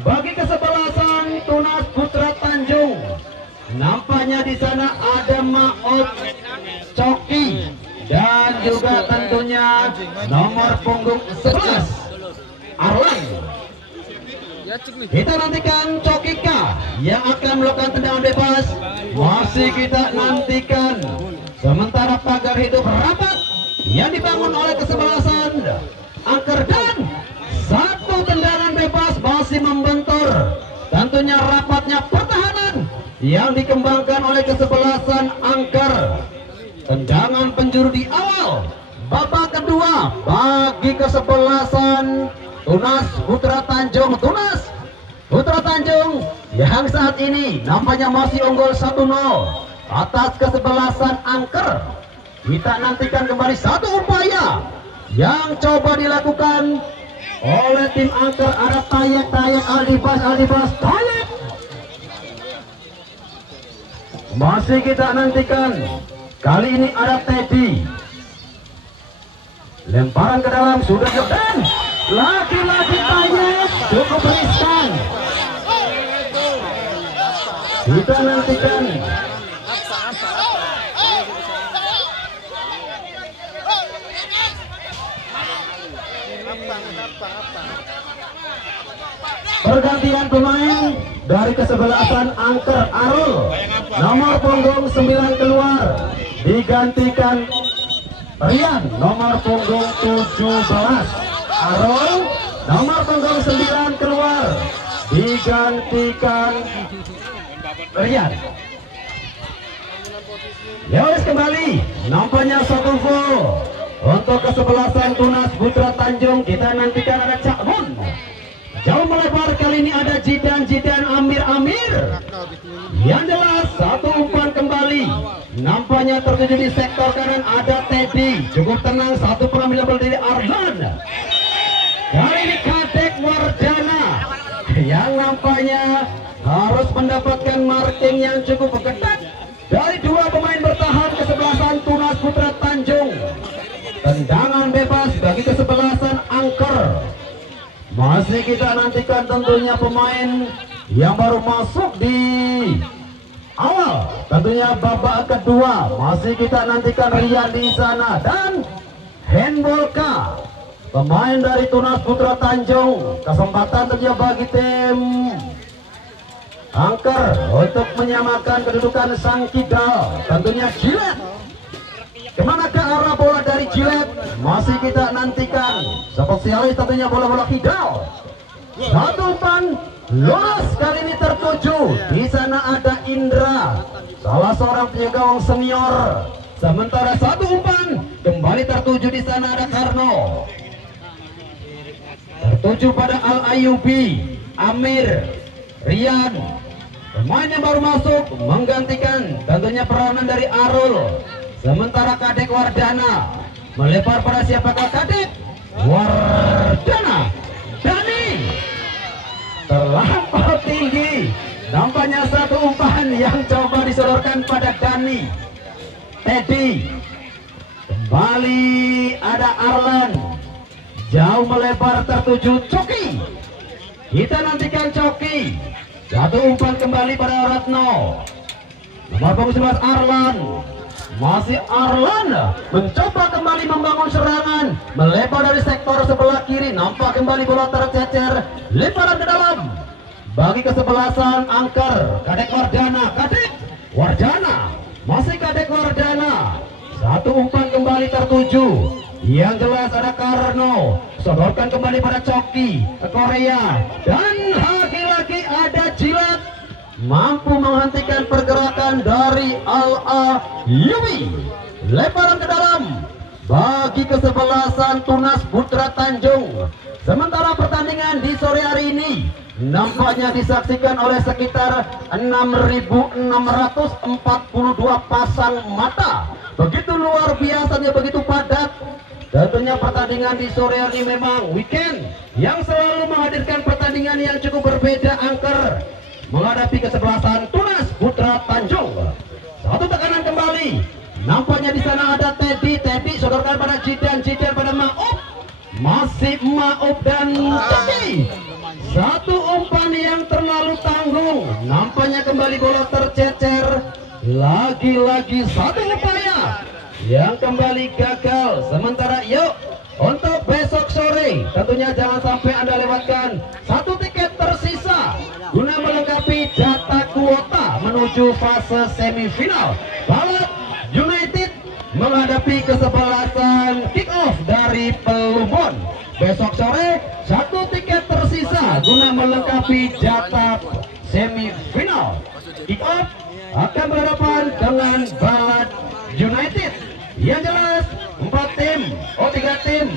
bagi kesebelasan Tunas Putra Tanjung. Nampaknya di sana ada Maut, Coki, dan juga tentunya nomor punggung 11 Arlan. Kita nantikan Cokika yang akan melakukan tendangan bebas. Masih kita nantikan. Sementara pagar hidup rapat yang dibangun oleh kesebelasan Angker dan satu tendangan bebas masih membentur tentunya rapatnya pertahanan yang dikembangkan oleh kesebelasan Angker. Tendangan penjuru di awal babak kedua bagi kesebelasan Tunas Putra Tanjung. Tunas Putra Tanjung yang saat ini nampaknya masih unggul 1-0 atas kesebelasan Angker. Kita nantikan kembali satu upaya yang coba dilakukan oleh tim Angker. Ada Tayek, Aldibas, Tayek. Masih kita nantikan. Kali ini ada Teddy. Lemparan ke dalam sudah dan lagi-lagi Tayek cukup riskan. Kita nantikan. Pergantian pemain dari kesebelasan Angker. Arul nomor punggung 9 keluar, digantikan Rian nomor punggung 17. Arul nomor punggung 9 keluar, digantikan Rian. Yowes kembali, nampaknya satu full untuk kesebelasan Tunas Putra Tanjung. Kita nantikan ada Cak Mun. Jauh melebar, kali ini ada Jidan, Amir. Yang jelas satu umpan kembali. Nampaknya tertuju di sektor kanan ada Teddy. Cukup tenang, satu pengambilan dari Arlan. Kali ini Kadek Wardana yang nampaknya harus mendapatkan marking yang cukup ketat dari dua pemain bertahan kesebelasan Tunas Putra Tanjung. Tendangan bebas bagi kesebelasan Angker. Masih kita nantikan tentunya pemain yang baru masuk di awal tentunya babak kedua. Masih kita nantikan Rian di sana dan Handbolka, pemain dari Tunas Putra Tanjung. Kesempatan tentunya bagi tim Angker untuk menyamakan kedudukan sang kidal. Tentunya Jilet. Kemana ke arah bola dari Jilet? Masih kita nantikan. Spesialis tentunya bola-bola kidal. Satu umpan lurus kali ini tertuju. Di sana ada Indra, salah seorang penjaga gawang senior. Sementara satu umpan kembali tertuju. Di sana ada Karno, tertuju pada Al Ayubi, Amir, Rian. Pemain yang baru masuk menggantikan tentunya peranan dari Arul. Sementara Kadek Wardana melebar pada siapakah? Kadek Wardana. Dani terlampau tinggi. Nampaknya satu umpan yang coba disodorkan pada Dani. Teddy. Kembali ada Arlan. jauh melebar tertuju Coki. Kita nantikan Coki. Satu umpan kembali pada Ratno. Nomor punggung 11 Arlan. Masih Arlan mencoba kembali membangun serangan, melebar dari sektor sebelah kiri. Nampak kembali bola tercecer, lemparan ke dalam. Bagi kesebelasan angker Kadek Wardana, masih Kadek Wardana. Satu umpan kembali tertuju. Yang jelas ada Karno, sodorkan kembali pada Coki ke Korea, dan lagi-lagi ada Jilat, mampu menghentikan pergerakan dari Al-Ayubi. Lemparan ke dalam bagi kesebelasan Tunas Putra Tanjung. Sementara pertandingan di sore hari ini nampaknya disaksikan oleh sekitar 6.642 pasang mata. Begitu luar biasanya, begitu padat. Tentunya pertandingan di sore hari memang weekend yang selalu menghadirkan pertandingan yang cukup berbeda angker menghadapi kesebelasan Tunas Putra Tanjung. Satu tekanan kembali. Nampaknya di sana ada Teddy sodorkan pada Jidan pada Maop. Masih Maop dan Teddy. Satu umpan yang terlalu tanggung. Nampaknya kembali bola tercecer. Lagi-lagi satu upaya yang kembali gagal. Sementara yuk untuk besok sore tentunya jangan sampai Anda lewatkan satu tiket tersisa guna melengkapi jatah kuota menuju fase semifinal. Balat United menghadapi kesebelasan kick off dari Pelumbon. Besok sore satu tiket tersisa guna melengkapi jatah semifinal. Kick off akan berhadapan dengan Balat United. Yang jelas 3 tim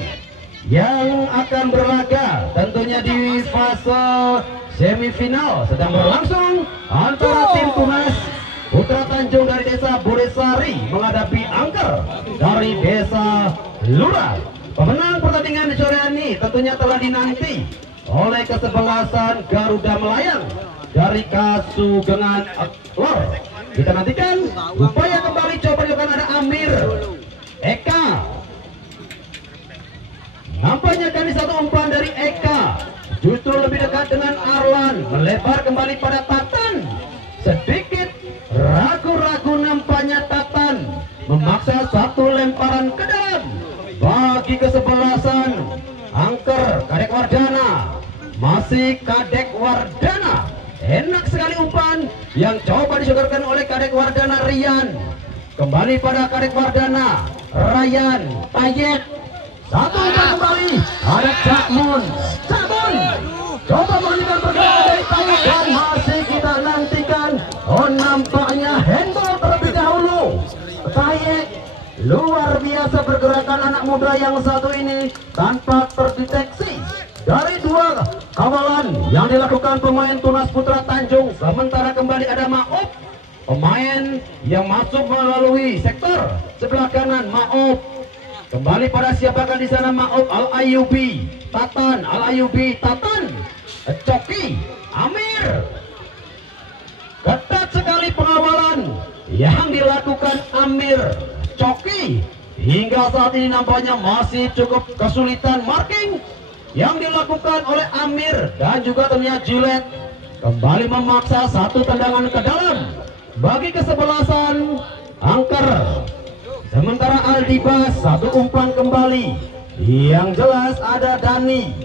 yang akan berlaga tentunya di fase semifinal sedang berlangsung antara tim Tunas Putra Tanjung dari Desa Buresari menghadapi Angker dari Desa Lurah. Pemenang pertandingan di sore ini tentunya telah dinanti oleh kesebelasan Garuda Melayang dari Kasugengan Lor. Kita nantikan upaya kembali coba dilakukan ada Amir Eka. Nampaknya kali satu umpan dari Eka justru lebih dekat dengan Arlan, melebar kembali pada Tatan. Sedikit ragu-ragu nampaknya Tatan memaksa satu lemparan ke dalam bagi kesebelasan angker Kadek Wardana. Masih Kadek Wardana. Enak sekali umpan yang coba disodorkan oleh Kadek Wardana Rian. Kembali pada Kadek Wardana Ryan Tayet. Satu umpan kembali ada Cakmun coba menghentikan pergerakan dari Tayet dan masih kita nantikan. Oh, nampaknya handball terlebih dahulu. Tayet luar biasa pergerakan anak muda yang satu ini tanpa terdeteksi dari dua kawalan yang dilakukan pemain Tunas Putra Tanjung. Sementara kembali ada Maop, pemain yang masuk melalui sektor sebelah kanan. Maop kembali pada siapakah di sana? Maop Al-Ayubi Tatan, Coki Amir. Ketat sekali pengawalan yang dilakukan Amir Coki. Hingga saat ini nampaknya masih cukup kesulitan marking yang dilakukan oleh Amir dan juga ternyata Jilet. Kembali memaksa satu tendangan ke dalam bagi kesebelasan Angker. Sementara Aldibas satu umpan kembali. Yang jelas ada Dani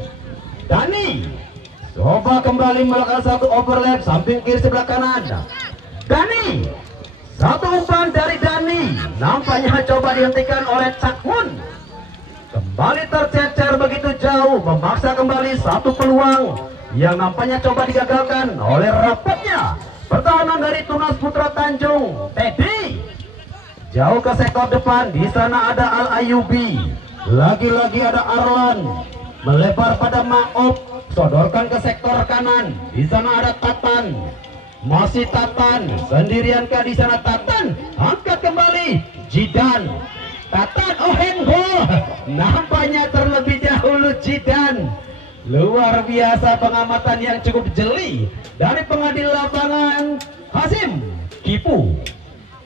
coba kembali melakukan satu overlap samping kiri sebelah kanan. Dani, satu umpan dari Dani nampaknya coba dihentikan oleh Cakmun. Kembali tercecer begitu jauh, memaksa kembali satu peluang yang nampaknya coba digagalkan oleh rapatnya pertahanan dari Tunas Putra Tanjung. Teddy jauh ke sektor depan, di sana ada Al-Ayubi, lagi-lagi ada Arlan, melebar pada Maop, sodorkan ke sektor kanan, di sana ada Tatan, masih Tatan, sendiriankah di sana Tatan, angkat kembali, Jidan, Tatan, oh handball, nampaknya terlebih dahulu Jidan. Luar biasa pengamatan yang cukup jeli dari pengadil lapangan Hasim Kipu.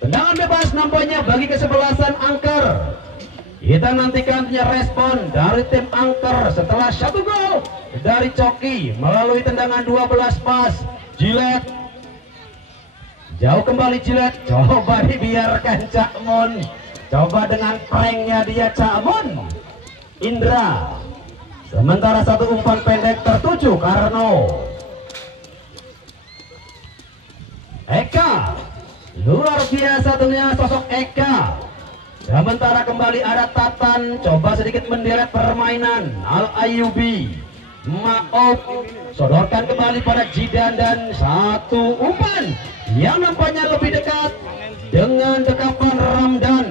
Tendangan bebas nampaknya bagi kesebelasan Angker. Kita nantikan respon dari tim angker setelah 1 gol dari Coki melalui tendangan 12 pas. Jilet jauh kembali, Jilet coba dibiarkan Cak Mun, coba dengan pranknya dia Cak Mun. Indra, sementara satu umpan pendek tertuju Karno. Eka, luar biasa tentunya sosok Eka. Sementara kembali ada Tatan, coba sedikit menderet permainan. Al Ayubi, Maop, sodorkan kembali pada Jidan dan satu umpan yang nampaknya lebih dekat dengan dekapan Ramdan.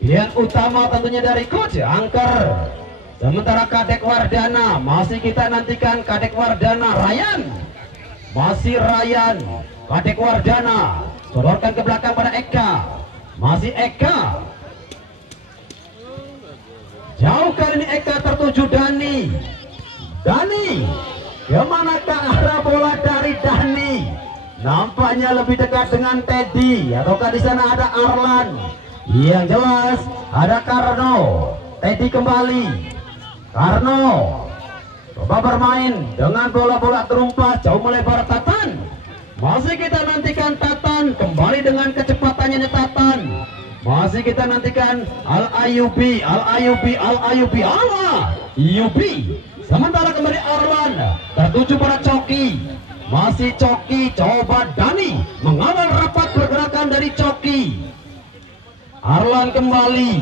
Pilihan utama tentunya dari coach Angker. Sementara Kadek Wardana, masih kita nantikan Kadek Wardana. Ryan, masih Ryan, Kadek Wardana, sodorkan ke belakang pada Eka. Masih Eka, jauh kali ini Eka tertuju Dani. Dani, kemanakah arah bola dari Dani? Nampaknya lebih dekat dengan Teddy, ataukah di sana ada Arlan? Yang jelas ada Karno. Teddy kembali. Karno coba bermain dengan bola-bola terumpas jauh melebar. Tatan, masih kita nantikan Tatan kembali dengan kecepatannya Tatan. Masih kita nantikan Al Ayubi, Al Ayubi, Al Ayubi, Allah Ayubi. Sementara kembali Arlan tertuju pada Coki. Masih Coki, coba Dani mengawal rapat pergerakan dari Coki. Arlan kembali.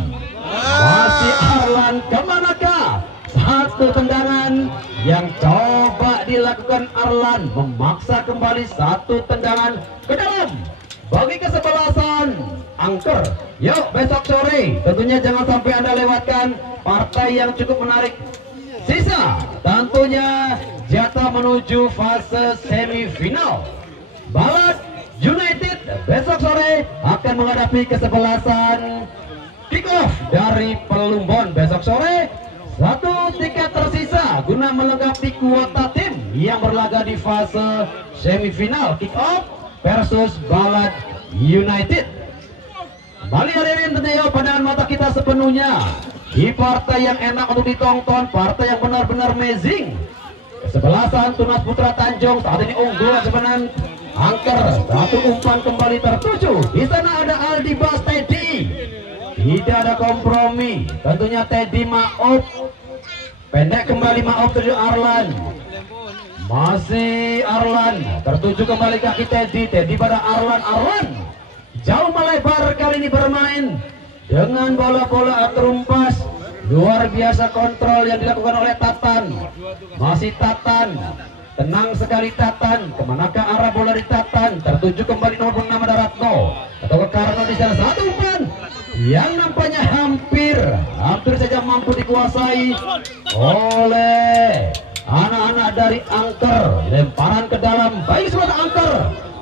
Masih Arlan, kemanakah? Satu tendangan yang coba dilakukan Arlan, memaksa kembali satu tendangan ke dalam bagi kesebelasan Angker. Yuk besok sore tentunya jangan sampai Anda lewatkan partai yang cukup menarik. Sisa tentunya jatah menuju fase semifinal. Balad United besok sore akan menghadapi kesebelasan kick off dari Pelumbon besok sore. Satu tiket tersisa guna melengkapi kuota tim yang berlaga di fase semifinal kick off versus Balad United. Kembali hadirin tentunya pandangan mata kita sepenuhnya di partai yang enak untuk ditonton, partai yang benar-benar amazing. Kesebelasan Tunas Putra Tanjung saat ini unggul sebenarnya Angker. Satu umpan kembali tertuju. Di sana ada Aldi Bas Teddy. Tidak ada kompromi. Tentunya Teddy Maop. Pendek kembali Maop tertuju Arlan. Masih Arlan. Tertuju kembali kaki Teddy. Teddy pada Arlan. Arlan jauh melebar kali ini bermain dengan bola-bola terumpas. Luar biasa kontrol yang dilakukan oleh Tatan. Masih Tatan, tenang sekali Tatan. Kemanakah arah bola di Tatan? Tertuju kembali nomor 6 ada Ratno atau ke Karno. Di sana satu umpan yang nampaknya hampir saja mampu dikuasai oleh anak-anak dari Angker. Lemparan ke dalam baik suara Angker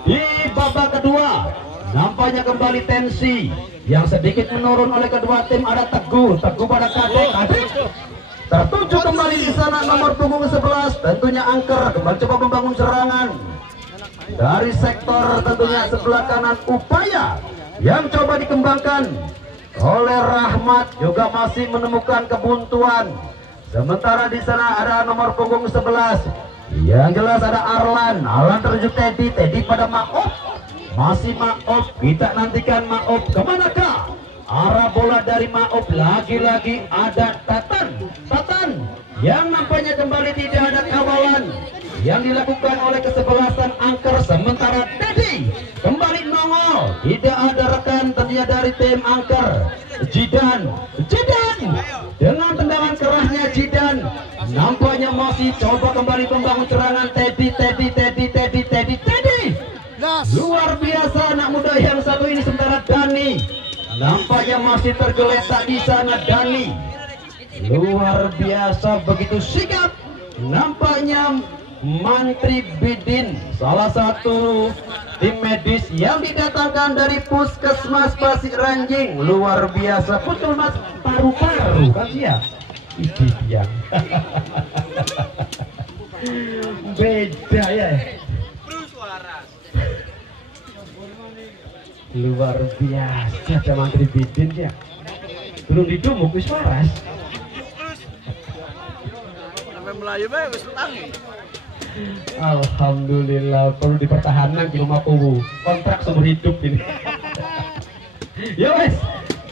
di babak kedua. Nampaknya kembali tensi yang sedikit menurun oleh kedua tim. Ada Teguh pada Kadek. Tertuju kembali di sana nomor punggung 11. Tentunya Angker kembali coba membangun serangan dari sektor tentunya sebelah kanan. Upaya yang coba dikembangkan oleh Rahmat juga masih menemukan kebuntuan. Sementara di sana ada nomor punggung 11. Yang jelas ada Arlan. Arlan tertuju Teddy. Teddy pada Maop. Masih Maop, kita nantikan Maop kemanakah arah bola dari Maop. Lagi-lagi ada Tatan. Tatan yang nampaknya kembali tidak ada kawalan yang dilakukan oleh kesebelasan Angker. Sementara Teddy kembali nongol, tidak ada rekan tentunya dari tim Angker. Jidan dengan tendangan kerasnya Jidan nampaknya masih coba kembali membangun serangan. Teddy. Luar biasa anak muda yang satu ini. Sementara Dani nampaknya masih tergeletak di sana. Dani luar biasa begitu sigap. Nampaknya Mantri Bidin, salah satu tim medis yang didatangkan dari Puskesmas Pasir Ranjing. Luar biasa, betul mas, paru-paru kan ya. Ini dia. Beda ya. Luar biasa Mantri Bidin ya. belum didumuk wis waras. Sampai Melayu bae wis tangi. Alhamdulillah, perlu dipertahankan di rumah kubu kontrak seumur hidup ini. Ya wes,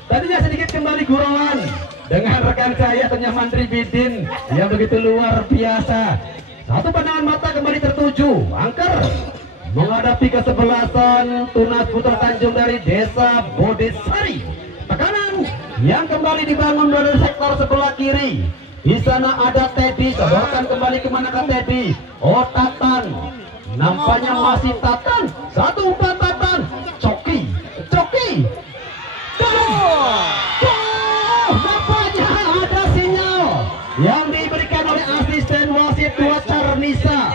tadinya sedikit kembali gurauan dengan rekan saya Tanya Mandri Bidin yang begitu luar biasa. Satu pandangan mata kembali tertuju angker menghadapi kesebelasan Tunas Putra Tanjung dari Desa Bodesari. Tekanan yang kembali dibangun dari sektor sebelah kiri. Di sana ada Teddy, sodorkan kembali kemana ke Teddy? Oh, Tatan, nampaknya masih Tatan. Satu umpan Tatan, Coki, nampaknya ada sinyal yang diberikan oleh asisten wasit tua Carnisa.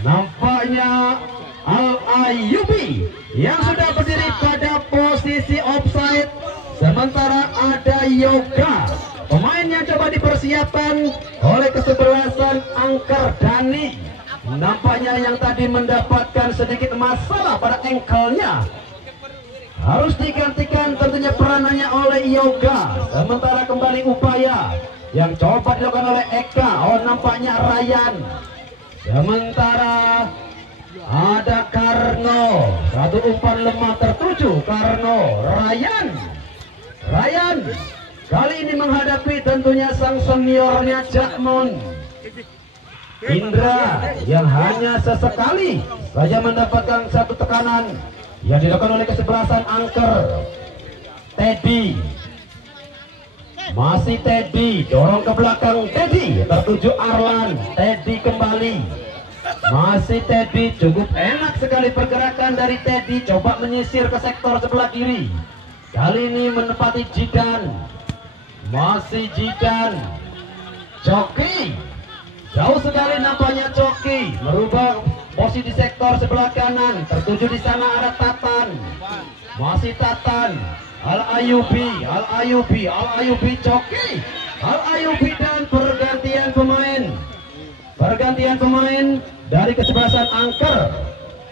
Nampaknya Al-Ayubi yang sudah berdiri pada posisi offside, sementara ada Yoga. Pemain yang coba dipersiapkan oleh kesebelasan Angker Dani. Nampaknya yang tadi mendapatkan sedikit masalah pada engkelnya harus digantikan tentunya peranannya oleh Yoga. Sementara kembali upaya yang coba dilakukan oleh Eka. Oh, nampaknya Ryan. Sementara ada Karno. Satu umpan lemah tertuju Karno. Ryan kali ini menghadapi tentunya sang seniornya Jakmon Indra yang hanya sesekali saja mendapatkan satu tekanan yang dilakukan oleh kesebelasan Angker. Teddy, masih Teddy, dorong ke belakang Teddy, tertuju Arlan. Teddy kembali, masih Teddy, cukup enak sekali pergerakan dari Teddy, coba menyisir ke sektor sebelah kiri. Kali ini menepati Jidan. Masih Jidan, Coki, jauh sekali nampaknya Coki merubah posisi di sektor sebelah kanan. Tertuju di sana ada Tatan, masih Tatan, Al-Ayubi, Coki, Al-Ayubi dan pergantian pemain dari kesebelasan Angker.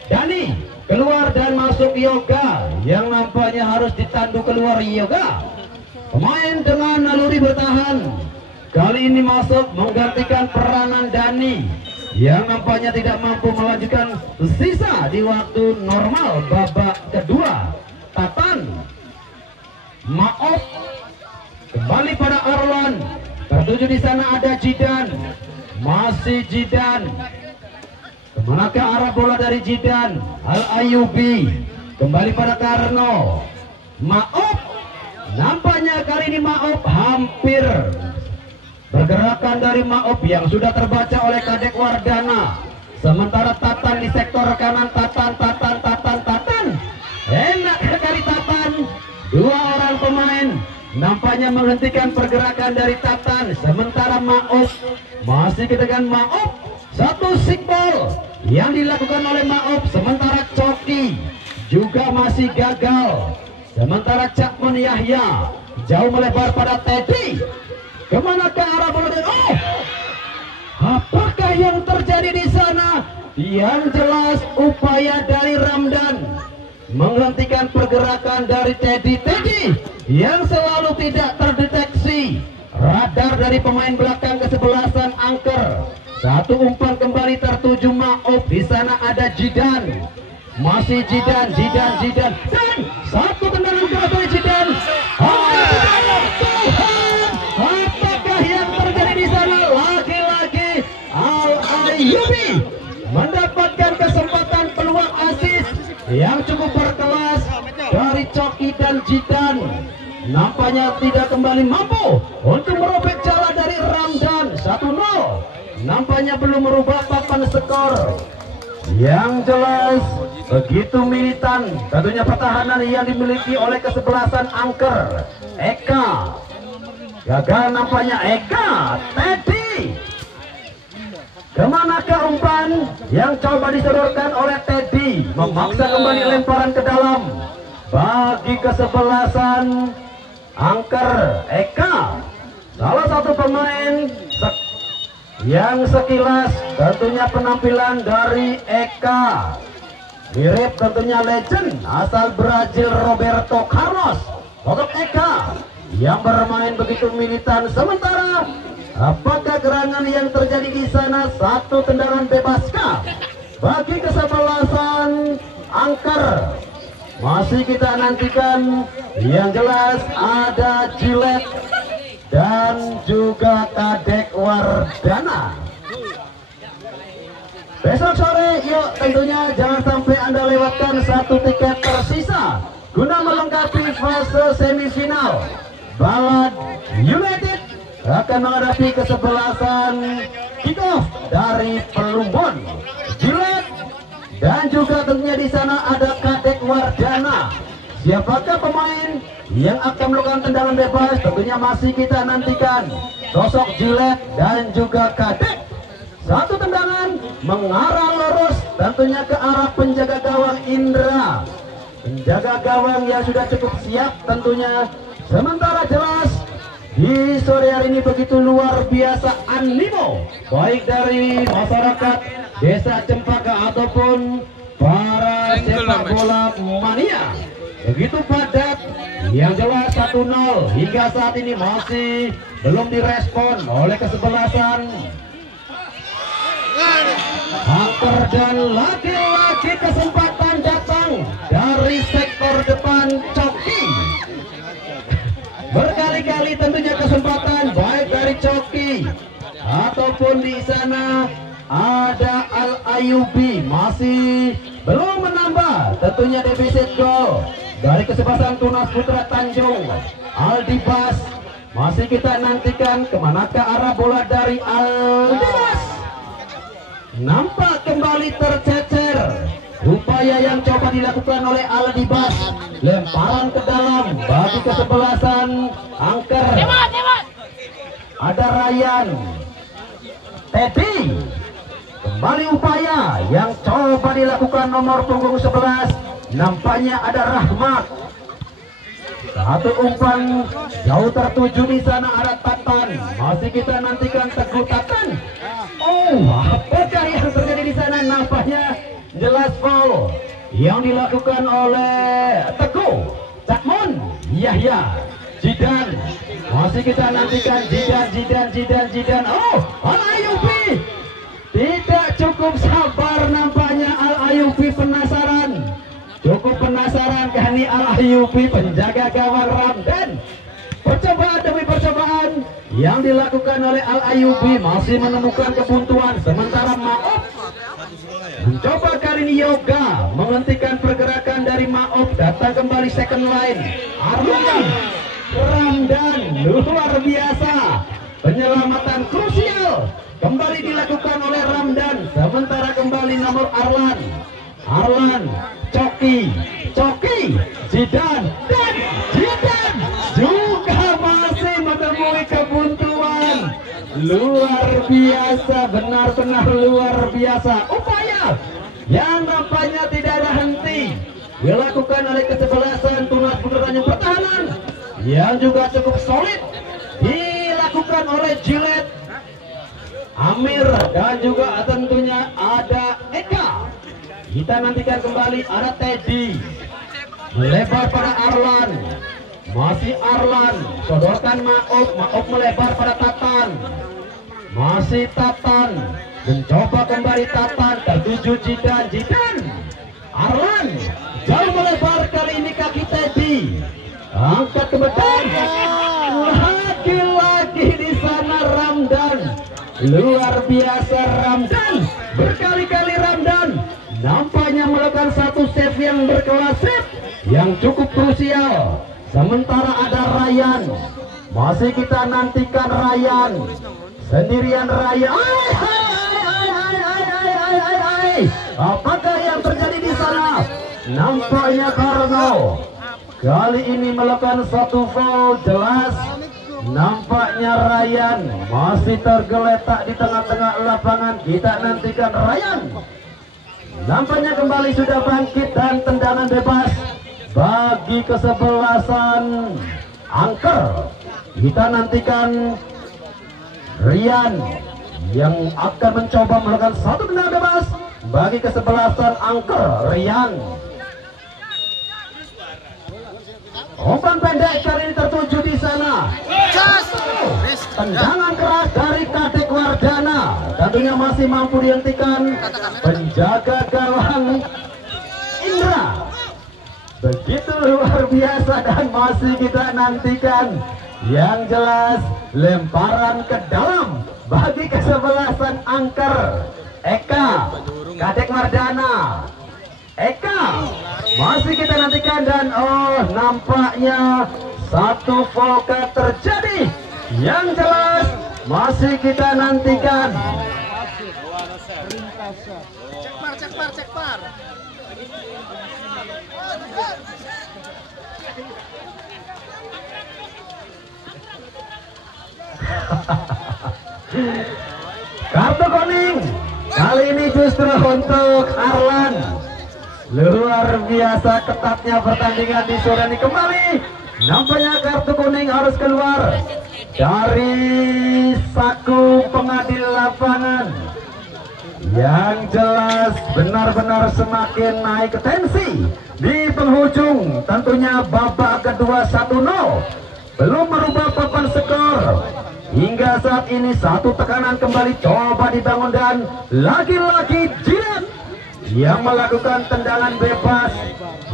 Dani keluar dan masuk Yoga yang nampaknya harus ditandu keluar Yoga. Pemain dengan naluri bertahan kali ini masuk menggantikan peranan Dani yang nampaknya tidak mampu melanjutkan sisa di waktu normal babak kedua. Tatan, Maaf, kembali pada Arlan, tertuju di sana ada Jidan, masih Jidan. Kemanakah arah bola dari Jidan? Al-Ayubi kembali pada Karno. Maaf, nampaknya kali ini Maaf hampir pergerakan dari Maaf yang sudah terbaca oleh Kadek Wardana. Sementara Tatan di sektor kanan, Tatan. Enak sekali Tatan. Dua orang pemain nampaknya menghentikan pergerakan dari Tatan. Sementara Maaf masih dengan Maaf. Satu sikbol yang dilakukan oleh Maaf. Sementara Coki juga masih gagal. Sementara Cakmun Yahya jauh melebar pada Teddy. Kemanakah arah bola dan apakah yang terjadi di sana? Yang jelas upaya dari Ramdan menghentikan pergerakan dari Teddy yang selalu tidak terdeteksi radar dari pemain belakang kesebelasan Angker. Satu umpan kembali tertuju Maaf. Di sana ada Jidan, masih Jidan dan satu tendangan keras dari Jidan. Apakah yang terjadi di sana? Lagi-lagi Al-Ayubi mendapatkan kesempatan peluang asis yang cukup berkelas dari Coki dan Jidan. Nampaknya tidak kembali mampu untuk merobek jalan dari Ramdan. 1-0. Nampaknya belum merubah papan skor. Yang jelas begitu militan tentunya pertahanan yang dimiliki oleh kesebelasan Angker. Eka gagal nampaknya. Eka, Teddy, kemanakah umpan yang coba disodorkan oleh Teddy? Memaksa kembali lemparan ke dalam bagi kesebelasan Angker. Eka, salah satu pemain yang sekilas tentunya penampilan dari Eka mirip tentunya legend asal Brazil Roberto Carlos. Untuk Eka yang bermain begitu militan. Sementara apakah gerangan yang terjadi di sana? Satu tendangan bebaskah bagi kesebelasan Angker? Masih kita nantikan. Yang jelas ada Jilet dan juga Kadek Wardana. Besok sore yuk tentunya jangan sampai Anda lewatkan satu tiket tersisa guna melengkapi fase semifinal. Balad United akan menghadapi kesebelasan Kickoff dari Pelumbon. Jilet dan juga tentunya di sana ada Kadek Wardana. Siapakah pemain yang akan melakukan tendangan bebas? Tentunya masih kita nantikan. Sosok Jilet dan juga Kadek. Satu tendangan mengarah lurus tentunya ke arah penjaga gawang Indra. Penjaga gawang yang sudah cukup siap tentunya. Sementara jelas di sore hari ini begitu luar biasa animo baik dari masyarakat Desa Cempaka ataupun para sepak bola mania. Begitu padat, yang jelas 1-0 hingga saat ini masih belum direspon oleh kesebelasan Angker. Dan lagi-lagi kesempatan datang dari sektor depan Coki. Berkali-kali tentunya kesempatan baik dari Coki ataupun di sana ada Al Ayubi masih belum menambah tentunya defisit gol dari kesebelasan Tunas Putra Tanjung. Aldibas masih kita nantikan kemanakah arah bola dari Aldibas. Nampak kembali tercecer. Upaya yang coba dilakukan oleh Aldibas, lemparan ke dalam bagi kesebelasan Angker. Ada Ryan, Teddy. Kembali upaya yang coba dilakukan nomor punggung 11. Nampaknya ada Rahmat. Satu umpan jauh tertuju di sana ada Tatan. Masih kita nantikan Teguh Tatan. Oh, apakah yang terjadi di sana? Nampaknya jelas foul yang dilakukan oleh Teguh Cakmon Yahya Jidan. Masih kita nantikan Jidan. Oh, Al Ayubi tidak cukup sabar nampaknya. Al Ayubi penasaran. Cukup penasaran kali Al Ayubi penjaga gawang Ramdan. Percobaan demi percobaan yang dilakukan oleh Al Ayubi masih menemukan kebuntuan. Sementara Maop mencoba kali ini Yoga menghentikan pergerakan dari Maop. Datang kembali second line Arman Ramdan, luar biasa. Penyelamatan krusial kembali dilakukan oleh Ramdan. Sementara kembali nomor Arlan, Coki, Jidan, dan Jidan juga masih menemui kebuntuan. Luar biasa, benar-benar luar biasa. Upaya yang nampaknya tidak ada henti dilakukan oleh kesebelasan Tunas Putra Tanjung. Pertahanan yang juga cukup solid dilakukan oleh Jilet, Amir, dan juga tentunya ada Eka. Kita nantikan kembali ada Teddy melebar pada Arlan. Masih Arlan sodorkan Maop melebar pada Tatan. Masih Tatan mencoba kembali Tatan tertuju Jidan. Arlan jauh melebar kali ini kaki Teddy. Angkat ke belakang. Lagi-lagi di sana Ramdan. Luar biasa Ramdan. Berkali-kali Ramdan nampaknya melakukan satu save yang berkelas yang cukup krusial. Sementara ada Ryan. Masih kita nantikan Ryan. Sendirian Ryan. Apakah yang terjadi di sana? Nampaknya Karno kali ini melakukan satu foul jelas. Nampaknya Ryan masih tergeletak di tengah-tengah lapangan. Kita nantikan Ryan. Nampaknya kembali sudah bangkit dan tendangan bebas bagi kesebelasan Angker. Kita nantikan Rian yang akan mencoba melakukan satu tendangan bebas bagi kesebelasan Angker. Rian, umpan pendek kali ini tertuju di sana. tendangan keras dari Kadek Wardana, tentunya masih mampu dihentikan penjaga gawang Indra. Begitu luar biasa dan masih kita nantikan. Yang jelas lemparan ke dalam bagi kesebelasan angker Eka Kadek Wardana. Eka masih kita nantikan dan nampaknya satu volka terjadi. Yang jelas masih kita nantikan. Cek par. Kartu kuning kali ini justru untuk Arlan. Luar biasa ketatnya pertandingan di sore ini. Kembali nampaknya kartu kuning harus keluar dari saku pengadil lapangan. Yang jelas benar-benar semakin naik tensi di penghujung. Tentunya babak kedua 1-0 belum merubah papan skor. Hingga saat ini satu tekanan kembali coba dibangun dan lagi-lagi Jidat yang melakukan tendangan bebas.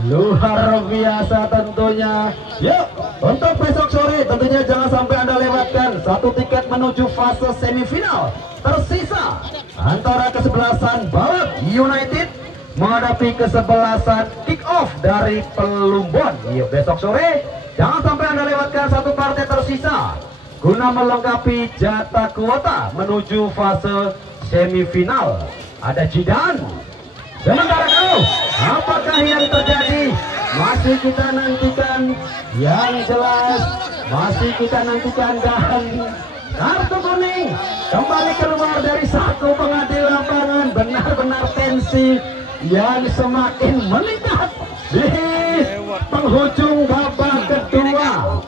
Luar biasa tentunya. Yuk, untuk besok sore tentunya jangan sampai Anda lewatkan satu tiket menuju fase semifinal. Tersisa antara kesebelasan Balat United menghadapi kesebelasan Kick Off dari Pelumbon. Yuk, besok sore jangan sampai Anda lewatkan satu partai tersisa guna melengkapi jatah kuota menuju fase semifinal. Ada Jidan. Sementara itu, apakah yang terjadi? Masih kita nantikan. Yang jelas masih kita nantikan dan kartu kuning kembali keluar dari saku pengadil lapangan. Benar-benar tensi yang semakin meningkat di penghujung babak kedua.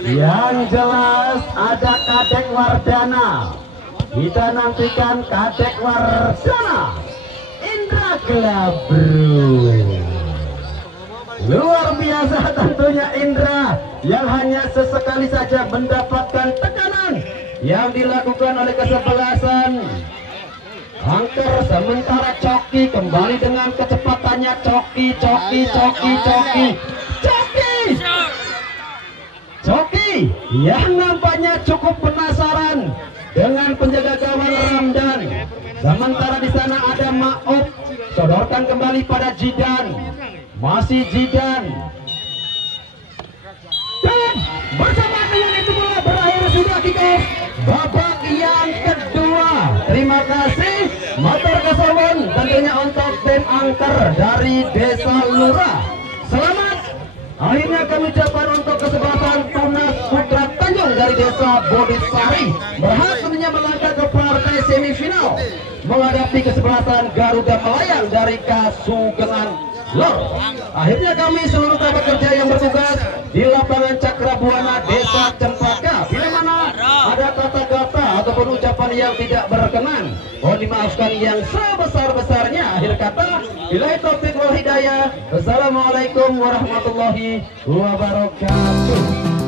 Yang jelas ada Kadek Wardana. Kita nantikan Kadek Wardana Indra Glabru. Luar biasa tentunya Indra yang hanya sesekali saja mendapatkan tekanan yang dilakukan oleh kesebelasan angker. Sementara Coki kembali dengan kecepatannya. Coki yang nampaknya cukup penasaran dengan penjaga gawang Ramdan. Sementara di sana ada Maop, sodorkan kembali pada Jidan. Masih Jidan. Dan bersama dengan itu bola berakhir sudah kick off babak yang kedua. Terima kasih motor kesawan tentunya untuk tim angker dari Desa Lurah. Selamat. Akhirnya kami ucapkan untuk kesebelasan Tunas Putra Tanjung dari Desa Bodisari berhak tentunya melangkah ke partai semifinal menghadapi kesebelasan Garuda Melayang dari Kasugengan Lor. Akhirnya kami seluruh kerabat kerja yang bertugas di lapangan Cakrabuana Desa Cempaka, bila mana ada kata-kata ataupun ucapan yang tidak berkenan, mohon dimaafkan yang sebesar-besarnya. Akhir kata, billahi taufiq wal hidayah. Wassalamualaikum warahmatullahi wabarakatuh.